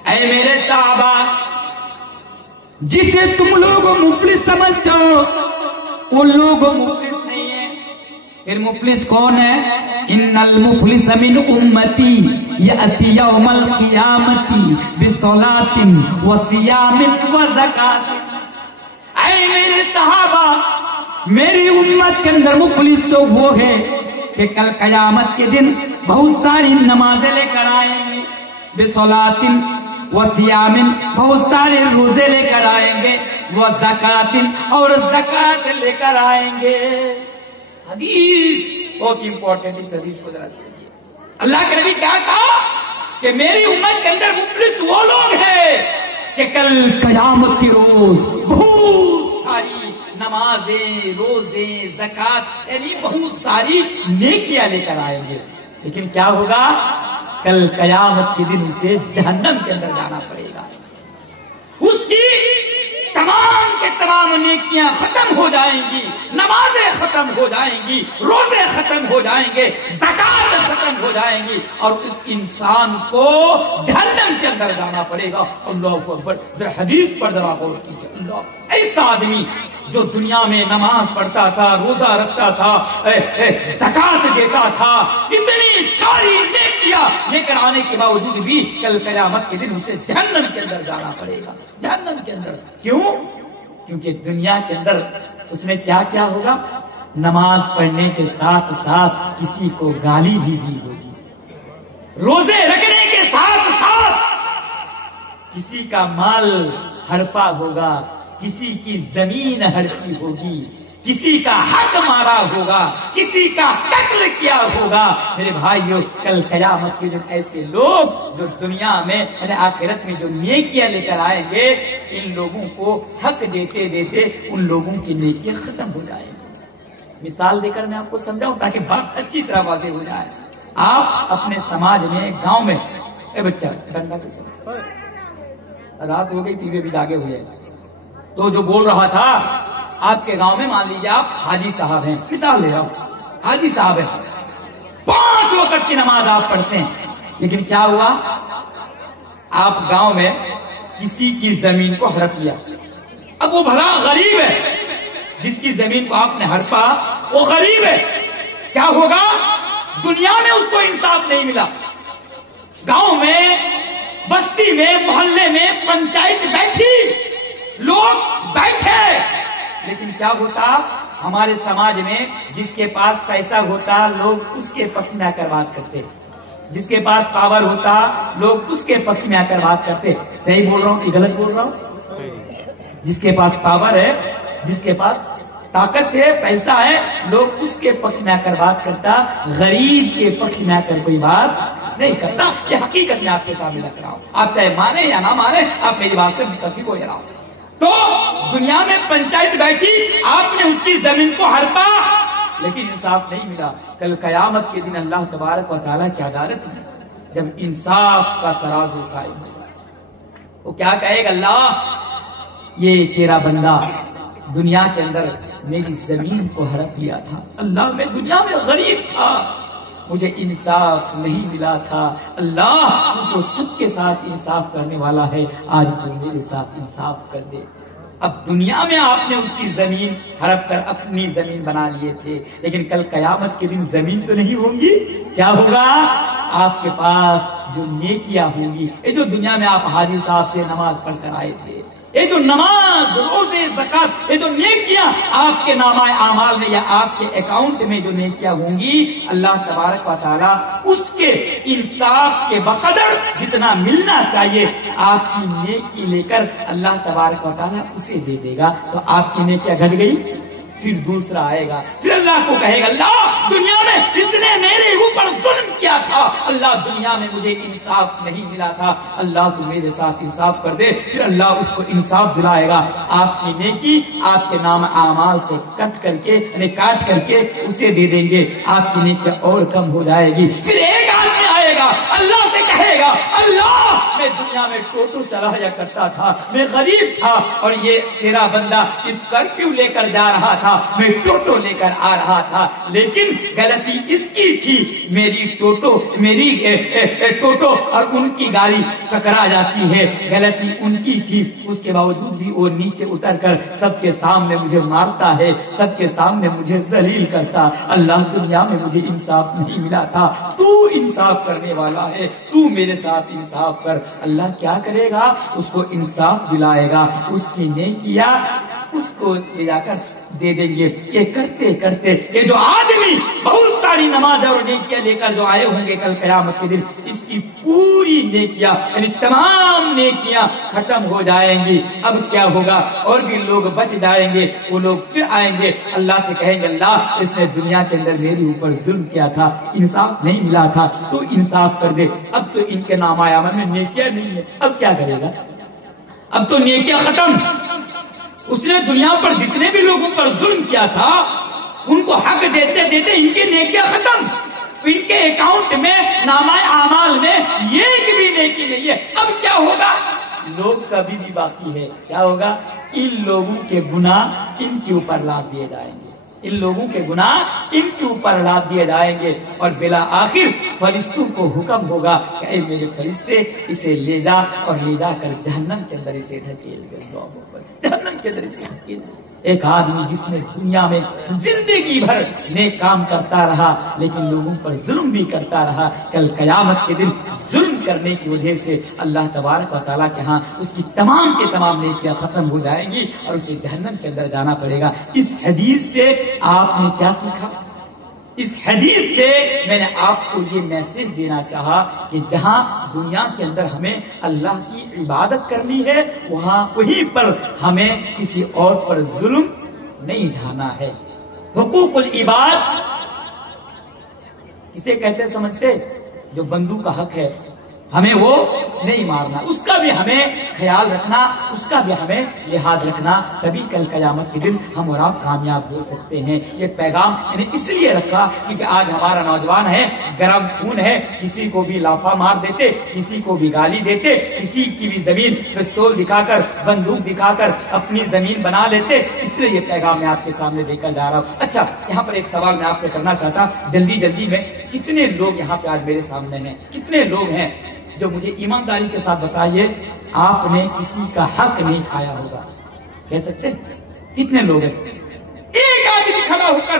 اے میرے صحابہ جسے تم لوگ مفلس سمجھتے ہو وہ لوگ مفلس نہیں ہیں۔ پھر مفلس کون ہے؟ ان المفلس من امتی یأتی یوم القیامت بصلاۃ وصیام وزکات۔ اے میرے صحابہ میری امت کے اندر مفلس تو وہ ہے کہ کل قیامت کے دن بہت ساری نمازیں لے کر آئیں گے، بصلاۃ وصیام بہت سارے روزے لے کر آئیں گے، وزکات اور زکات لے کر آئیں گے۔ حدیث بہت امپورٹنٹ، اس حدیث کو ذرا سمجھیے۔ اللہ کے نبی کیا کہا کہ میری امت کے اندر مفلس وہ لوگ ہیں کہ کل قیامت کے روز بہت ساری نمازیں، روزے، زکات یعنی بہت ساری نیکیاں لے کر آئیں گے، لیکن کیا ہوگا؟ کل قیامت کے دن اسے جہنم کے اندر جانا پڑے گا، اس کی تمام کے تمام نیکیاں ختم ہو جائیں گی، نمازیں ختم ہو جائیں گی، روزے ختم ہو جائیں گے، زکات ختم ہو جائیں گی، اور اس انسان کو جہنم کے اندر جانا پڑے گا۔ اللہ اکبر، ذرا حدیث پر ذرا غور کیجیے۔ اللہ، ایسا آدمی جو دنیا میں نماز پڑھتا تھا، روزہ رکھتا تھا، زکات دیتا تھا، اتنی ساری نیکیاں لے کر آنے کے باوجود بھی کل قیامت کے دن اسے جہنم کے اندر جانا پڑے گا، جہنم کے اندر۔ کیوں؟ کیونکہ دنیا کے اندر اس نے کیا کیا ہوگا؟ نماز پڑھنے کے ساتھ ساتھ کسی کو گالی بھی دی ہوگی، روزے رکھنے کے ساتھ ساتھ کسی کا مال ہڑپا ہوگا، کسی کی زمین ہڑپی ہوگی، کسی کا حق مارا ہوگا، کسی کا قتل کیا ہوگا۔ میرے بھائیو کل قیامت کے دن ایسے لوگ جو دنیا میں یعنی آخرت میں جو نیکیاں لے کر آئیں گے، ان لوگوں کو حق دیتے دیتے ان لوگوں کی نیکیاں ختم ہو جائیں گی۔ مثال دے کر میں آپ کو سمجھاؤں تاکہ بات اچھی طرح واضح ہو جائے۔ آپ اپنے سماج میں گاؤں میں اے بچہ ٹھنڈا کیسے رات ہو گئی ٹی بھی لاگے ہوئے تو جو بول رہا تھا آپ کے گاؤں میں مان لیجیے آپ حاجی صاحب ہیں مثال لے رہا ہوں حاجی صاحب ہیں 5 وقت کی نماز آپ پڑھتے ہیں لیکن کیا ہوا آپ گاؤں میں کسی کی زمین کو ہڑپ لیا اب وہ بھلا غریب ہے جس کی زمین کو آپ نے ہڑپا وہ غریب ہے کیا ہوگا دنیا میں اس کو انصاف نہیں ملا گاؤں میں بستی میں محلے میں پنچایت بیٹھی لوگ بیٹھے لیکن کیا ہوتا ہمارے سماج میں جس کے پاس پیسہ ہوتا لوگ اس کے پکش میں آ کر بات کرتے جس کے پاس پاور ہوتا لوگ اس کے پکش میں آ کر بات کرتے صحیح بول رہا ہوں کہ غلط بول رہا ہوں جس کے پاس پاور ہے جس کے پاس طاقت ہے پیسہ ہے لوگ اس کے پکش میں آ کر بات کرتا غریب کے پکش میں آ کر کوئی بات نہیں کرتا یہ حقیقت میں آپ کے سامنے رکھ رہا ہوں آپ چاہے مانے یا نہ مانے آپ میری بات سے متفق ہو جا رہا ہوں تو دنیا میں پنچایت بیٹھی آپ نے اس کی زمین کو ہڑپا لیکن انصاف نہیں ملا کل قیامت کے دن اللہ تبارک و تعالیٰ کی عدالت میں جب انصاف کا ترازو قائم ہوگا وہ کیا کہے گا اللہ یہ تیرا بندہ دنیا کے اندر میری زمین کو ہڑپ لیا تھا اللہ میں دنیا میں غریب تھا مجھے انصاف نہیں ملا تھا اللہ تو سب کے ساتھ انصاف کرنے والا ہے آج تو میرے ساتھ انصاف کر دے اب دنیا میں آپ نے اس کی زمین ہڑپ کر اپنی زمین بنا لیے تھے لیکن کل قیامت کے دن زمین تو نہیں ہوں گی کیا ہوگا آپ کے پاس جو نیکیاں ہوں گی یہ جو دنیا میں آپ حاجی صاحب سے نماز پڑھ کر آئے تھے یہ جو نماز روزے زکات یہ جو نیکیاں آپ کے نامہ اعمال میں یا آپ کے اکاؤنٹ میں جو نیکیاں ہوں گی اللہ تبارک و تعالیٰ اس کے انصاف کے بقدر جتنا ملنا چاہیے آپ کی نیکی لے کر اللہ تبارک و تعالیٰ اسے دے دے گا تو آپ کی نیکیاں گھٹ گئی پھر دوسرا آئے گا پھر اللہ کو کہے گا اللہ دنیا میں اس نے میرے اوپر ظلم کیا تھا اللہ دنیا میں مجھے انصاف نہیں ملا تھا اللہ تو میرے ساتھ انصاف کر دے پھر اللہ اس کو انصاف دلائے گا آپ کی نیکی آپ کے نام اعمال سے کٹ کر کے یعنی کاٹ کر کے اسے دے دیں گے آپ کی نیکی اور کم ہو جائے گی پھر ایک آدمی آئے گا اللہ سے کہے گا اللہ میں دنیا میں ٹوٹو چلایا کرتا تھا میں غریب تھا اور یہ تیرا بندہ اسکارپیو لے کر جا رہا تھا میں ٹوٹو لے کر آ رہا تھا لیکن غلطی اس کی تھی میری ٹوٹو اور ان کی گاڑی ٹکرا جاتی ہے غلطی ان کی تھی اس کے باوجود بھی وہ نیچے اتر کر سب کے سامنے مجھے مارتا ہے سب کے سامنے مجھے ذلیل کرتا اللہ دنیا میں مجھے انصاف نہیں ملا تھا تو انصاف کرنے والا ہے تو میرے ساتھ انصاف کر اللہ کیا کرے گا اس کو انصاف دلائے گا اس کی نیکیاں اس کو لے جا کر دے دیں گے یہ کرتے کرتے یہ جو آدمی بہت ساری نماز اور نیکیاں لے کر جو آئے ہوں گے کل قیامت کے دن اس کی پوری نیکیاں یعنی تمام نیکیاں ختم ہو جائیں گی اب کیا ہوگا اور بھی لوگ بچ جائیں گے وہ لوگ پھر آئیں گے اللہ سے کہیں گے اللہ اس نے دنیا کے اندر میرے اوپر ظلم کیا تھا انصاف نہیں ملا تھا تو انصاف کر دے اب تو ان کے نام اعمال میں نیکیاں نہیں ہے اب کیا کرے گا اب تو نیکیاں ختم اس نے دنیا پر جتنے بھی لوگوں پر ظلم کیا تھا ان کو حق دیتے دیتے ان کے نیکیاں ختم ان کے اکاؤنٹ میں نامہ اعمال میں ایک بھی نیکی نہیں ہے اب کیا ہوگا لوگ کبھی بھی باقی ہے کیا ہوگا ان لوگوں کے گناہ ان کے اوپر لاد دیے جائیں گے ان لوگوں کے گناہ ان کے اوپر لاد دیے جائیں گے اور بلا آخر فرشتوں کو حکم ہوگا کہ اے میرے فرشتے اسے لے جا اور لے جا کر جہنم کے اندر اسے ڈھکیل دو جہنم کے اندر اسے ڈھکیل دو ایک آدمی جس نے دنیا میں زندگی بھر نیک کام کرتا رہا لیکن لوگوں پر ظلم بھی کرتا رہا کل قیامت کے دن ظلم کرنے کی وجہ سے اللہ تبارک و تعالیٰ کے ہاں اس کی تمام کے تمام نیکیاں ختم ہو جائیں گی اور اسے جہنم کے اندر جانا پڑے گا اس حدیث سے آپ نے کیا سیکھا اس حدیث سے میں نے آپ کو یہ میسج دینا چاہا کہ جہاں دنیا کے اندر ہمیں اللہ کی عبادت کرنی ہے وہاں وہیں پر ہمیں کسی اور پر ظلم نہیں ڈھانا ہے حقوق العباد کسے کہتے سمجھتے جو بندوں کا حق ہے ہمیں وہ نہیں مارنا، اس کا بھی ہمیں خیال رکھنا، اس کا بھی ہمیں لحاظ رکھنا، تبھی کل قیامت کے دن ہم اور آپ کامیاب ہو سکتے ہیں۔ یہ پیغام میں نے اس لیے رکھا کیونکہ آج ہمارا نوجوان ہے، گرم خون ہے، کسی کو بھی لافا مار دیتے، کسی کو بھی گالی دیتے، کسی کی بھی زمین پستول دکھا کر، بندوق دکھا کر اپنی زمین بنا لیتے۔ اس لیے یہ پیغام میں آپ کے سامنے دے کر جا رہا ہوں۔ اچھا، یہاں پر ایک سوال میں آپ سے کرنا چاہتا جلدی میں، کتنے لوگ یہاں پہ آج میرے سامنے ہیں، کتنے لوگ ہیں جو مجھے ایمانداری کے ساتھ بتائیے آپ نے کسی کا حق نہیں کھایا ہوگا؟ کہہ سکتے کتنے لوگ ہیں؟ ایک آدمی کھڑا ہو کر،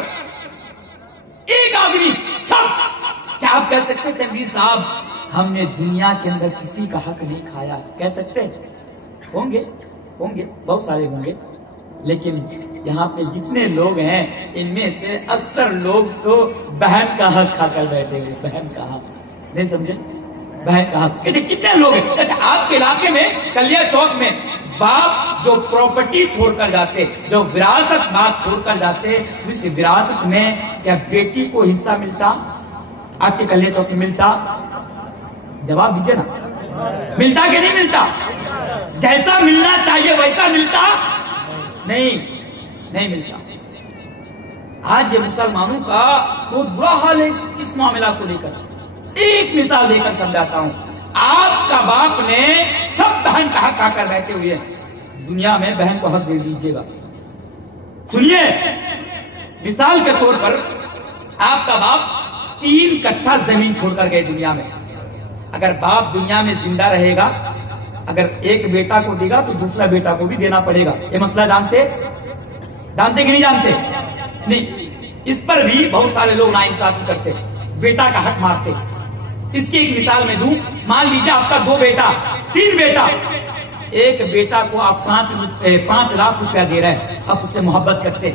ایک آدمی، سب، کیا آپ کہہ سکتے تنویر صاحب ہم نے دنیا کے اندر کسی کا حق نہیں کھایا؟ کہہ سکتے؟ ہوں گے بہت سارے ہوں گے، لیکن یہاں پہ جتنے لوگ ہیں ان میں سے اکثر لوگ تو بہن کا حق کھا کر بیٹھے ہوئے، بہن کا حق نہیں سمجھے، بہن کا حق۔ کتنے لوگ ہیں؟ اچھا، آپ کے علاقے میں کلیا چوک میں باپ جو پراپرٹی چھوڑ کر جاتے، جو وراثت باپ چھوڑ کر جاتے، اس وراثت میں کیا بیٹی کو حصہ ملتا؟ آپ کے کلیا چوک میں ملتا؟ جواب دیجیے نا، ملتا کہ نہیں ملتا؟ جیسا ملنا چاہیے ویسا ملتا نہیں ملتا۔ آج یہ مسلمانوں کا بہت برا حال ہے اس معاملہ کو لے کر۔ ایک مثال دے کر سمجھاتا ہوں، آپ کا باپ نے سب بہن کا حق آ کر بیٹھے ہوئے ہیں، دنیا میں بہن کو حق دے دیجیے گا۔ سنیے، مثال کے طور پر آپ کا باپ 3 کٹھا زمین چھوڑ کر گئے دنیا میں۔ اگر باپ دنیا میں زندہ رہے گا، اگر ایک بیٹا کو دے گا تو دوسرا بیٹا کو بھی دینا پڑے گا۔ یہ مسئلہ جانتے کہ نہیں جانتے؟ نہیں، اس پر بھی بہت سارے لوگ ناانصافی کرتے، بیٹا کا حق مارتے۔ اس کی ایک مثال میں دوں، مان لیجیے آپ کا 2 بیٹا 3 بیٹا، ایک بیٹا کو آپ 5 لاکھ روپیہ دے رہے ہیں، آپ اس سے محبت کرتے،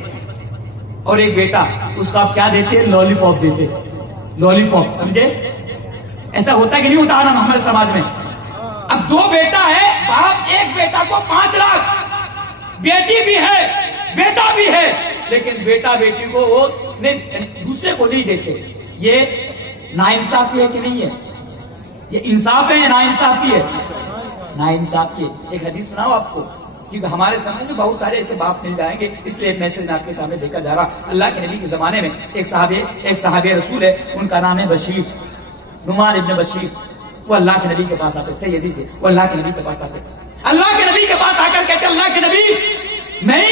اور ایک بیٹا اس کو آپ کیا دیتے؟ لالی پاپ دیتے، لالی پاپ، سمجھے؟ ایسا ہوتا کہ نہیں ہوتا ہمارے سماج میں؟ اب 2 بیٹا ہے، باپ ایک بیٹا کو 5 لاکھ، بیٹی بھی ہے بیٹا بھی ہے، لیکن بیٹا بیٹی کو وہ دوسرے کو نہیں دیتے۔ یہ ناانصافی ہے کہ نہیں ہے؟ یہ انصاف ہے یا ناانصافی ہے؟ ناانصافی ہے۔ ایک حدیث سناؤ آپ کو، کیونکہ ہمارے سمجھ میں بہت سارے ایسے باپ مل جائیں گے، اس لیے ایک میسج میں آپ کے سامنے دیکھا جا رہا۔ اللہ کے نبی کے زمانے میں ایک صحابی رسول ہے، ان کا نام ہے بشیر، نعمان ابن بشیر۔ وہ اللہ کے نبی کے پاس آتے، سیدی سے وہ اللہ کے نبی کے پاس آتے، اللہ کے نبی کے پاس آ کر کہتے اللہ کے نبی میں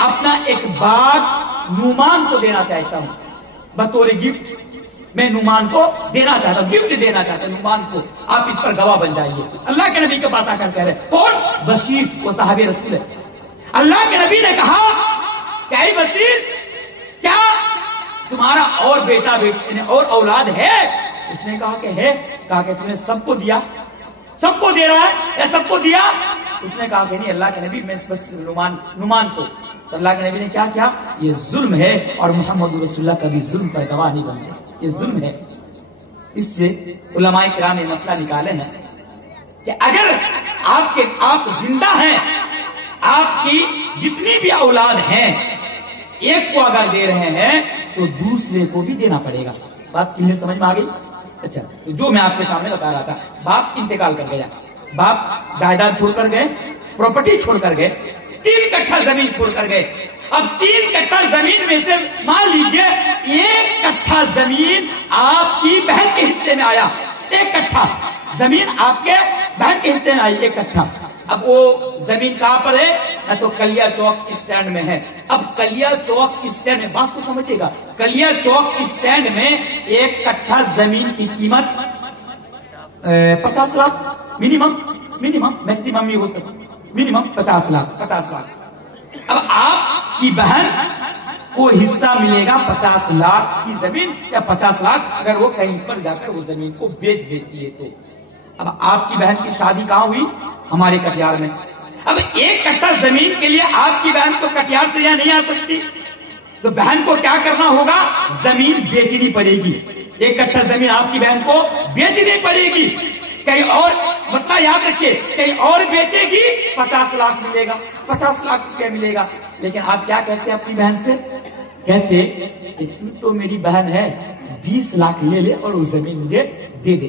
اپنا ایک باغ نعمان کو دینا چاہتا ہوں، بطور گفٹ میں نعمان کو دینا چاہتا ہوں، گفٹ دینا چاہتا ہوں نعمان کو، آپ اس پر گواہ بن جائیے۔ اللہ کے نبی کے پاس آ کر کہہ رہے کون؟ بشیر، وہ صحابی رسول ہے۔ اللہ کے نبی نے کہا کہ اے بشیر، کیا تمہارا اور بیٹا بیٹی اور اولاد ہے؟ اس نے کہا کہ ہے۔ کہا کہ تم نے سب کو دیا، سب کو دے رہا ہے یا سب کو دیا؟ اس نے کہا کہ نہیں اللہ کے نبی، میں بس نعمان کو۔ تو اللہ کے نبی نے کیا کیا؟ یہ ظلم ہے، اور محمد رسول اللہ کبھی ظلم پر گواہ نہیں بنتے، یہ ظلم ہے۔ اس سے علماء کرام نے مسئلہ نکالے ہیں کہ اگر آپ زندہ ہیں، آپ کی جتنی بھی اولاد ہیں، ایک کو اگر دے رہے ہیں تو دوسرے کو بھی دینا پڑے گا۔ بات کلیئر سمجھ میں آ گئی؟ اچھا، تو جو میں آپ کے سامنے بتا رہا تھا، باپ انتقال کر گیا، باپ جائیداد چھوڑ کر گئے، پراپرٹی چھوڑ کر گئے، 3 کٹھا زمین چھوڑ کر گئے۔ اب 3 کٹھا زمین میں سے مان لیجیے 1 کٹھا زمین آپ کی بہن کے حصے میں آیا، 1 کٹھا زمین آپ کے بہن کے حصے میں آئی، 1 کٹھا۔ اب وہ زمین کہاں پر ہے؟ نہ تو کلیا چوک اسٹینڈ میں ہے۔ اب کلیا چوک اسٹینڈ میں، بات کو سمجھے گا، کلیا چوک اسٹینڈ میں 1 کٹھا زمین کی قیمت 50 لاکھ منیمم میکسیمم نہیں ہو سکتا، منیمم 50 لاکھ۔ اب آپ کی بہن کو حصہ ملے گا 50 لاکھ کی زمین، یا 50 لاکھ اگر وہ کہیں پر جا کر وہ زمین کو بیچ دیتی ہے تو۔ اب آپ کی بہن کی شادی کہاں ہوئی؟ ہمارے کٹیہار میں۔ اب 1 کٹھا زمین کے لیے آپ کی بہن تو کٹیہار سے یہاں نہیں آ سکتی، تو بہن کو کیا کرنا ہوگا؟ زمین بیچنی پڑے گی، 1 کٹھا زمین آپ کی بہن کو بیچنی پڑے گی۔ کہیں اور مسئلہ یاد رکھیے، کہیں اور بیچے گی 50 لاکھ ملے گا، 50 لاکھ روپیہ ملے گا۔ لیکن آپ کیا کہتے ہیں اپنی بہن سے؟ کہتے کہ تو میری بہن ہے، 20 لاکھ لے لے اور وہ زمین مجھے دے دے۔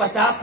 50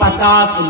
50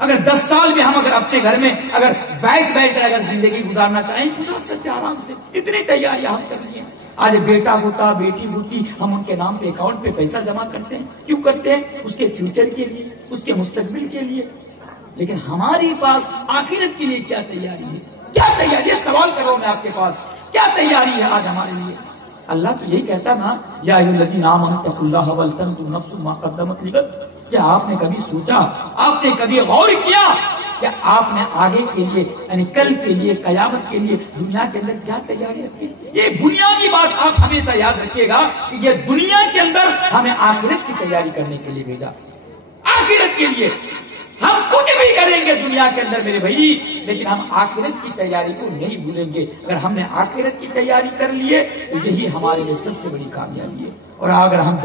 اگر 10 سال میں ہم اگر اپنے گھر میں اگر بیٹھ کر اگر زندگی گزارنا چاہیں گزار سکتے آرام سے. اتنی تیاریاں ہم کر لیے. آج بیٹا ہوتا بیٹی ہوتی ہم ان کے نام پہ اکاؤنٹ پہ پیسہ جمع کرتے ہیں. کیوں کرتے ہیں؟ اس کے فیوچر کے لیے, اس کے مستقبل کے لیے. لیکن ہمارے پاس آخرت کے لیے کیا تیاری ہے؟ کیا تیاری ہے؟ سوال کرو میں آپ کے پاس, کیا تیاری ہے آج ہمارے لیے؟ اللہ تو یہی کہتا نا, یا ایھا الذین آمنوا اتقوا اللہ ولتنظر نفس ما قدمت لغد. کیا آپ نے کبھی سوچا, آپ نے کبھی غور کیا کہ آپ نے آگے کے لیے یعنی کل کے لیے, قیامت کے لیے دنیا کے اندر کیا تیاری رکھی؟ یہ بنیادی بات آپ ہمیشہ یاد رکھیے گا کہ یہ دنیا کے اندر ہمیں آخرت کی تیاری کرنے کے لیے بھیجا. آخرت کے لیے ہم کچھ بھی کریں گے دنیا کے اندر میرے بھائی, لیکن ہم آخرت کی تیاری کو نہیں بھولیں گے. اگر ہم نے آخرت کی تیاری کر لیے تو یہی ہمارے لیے سب سے بڑی کامیابی ہے. اور اگر ہم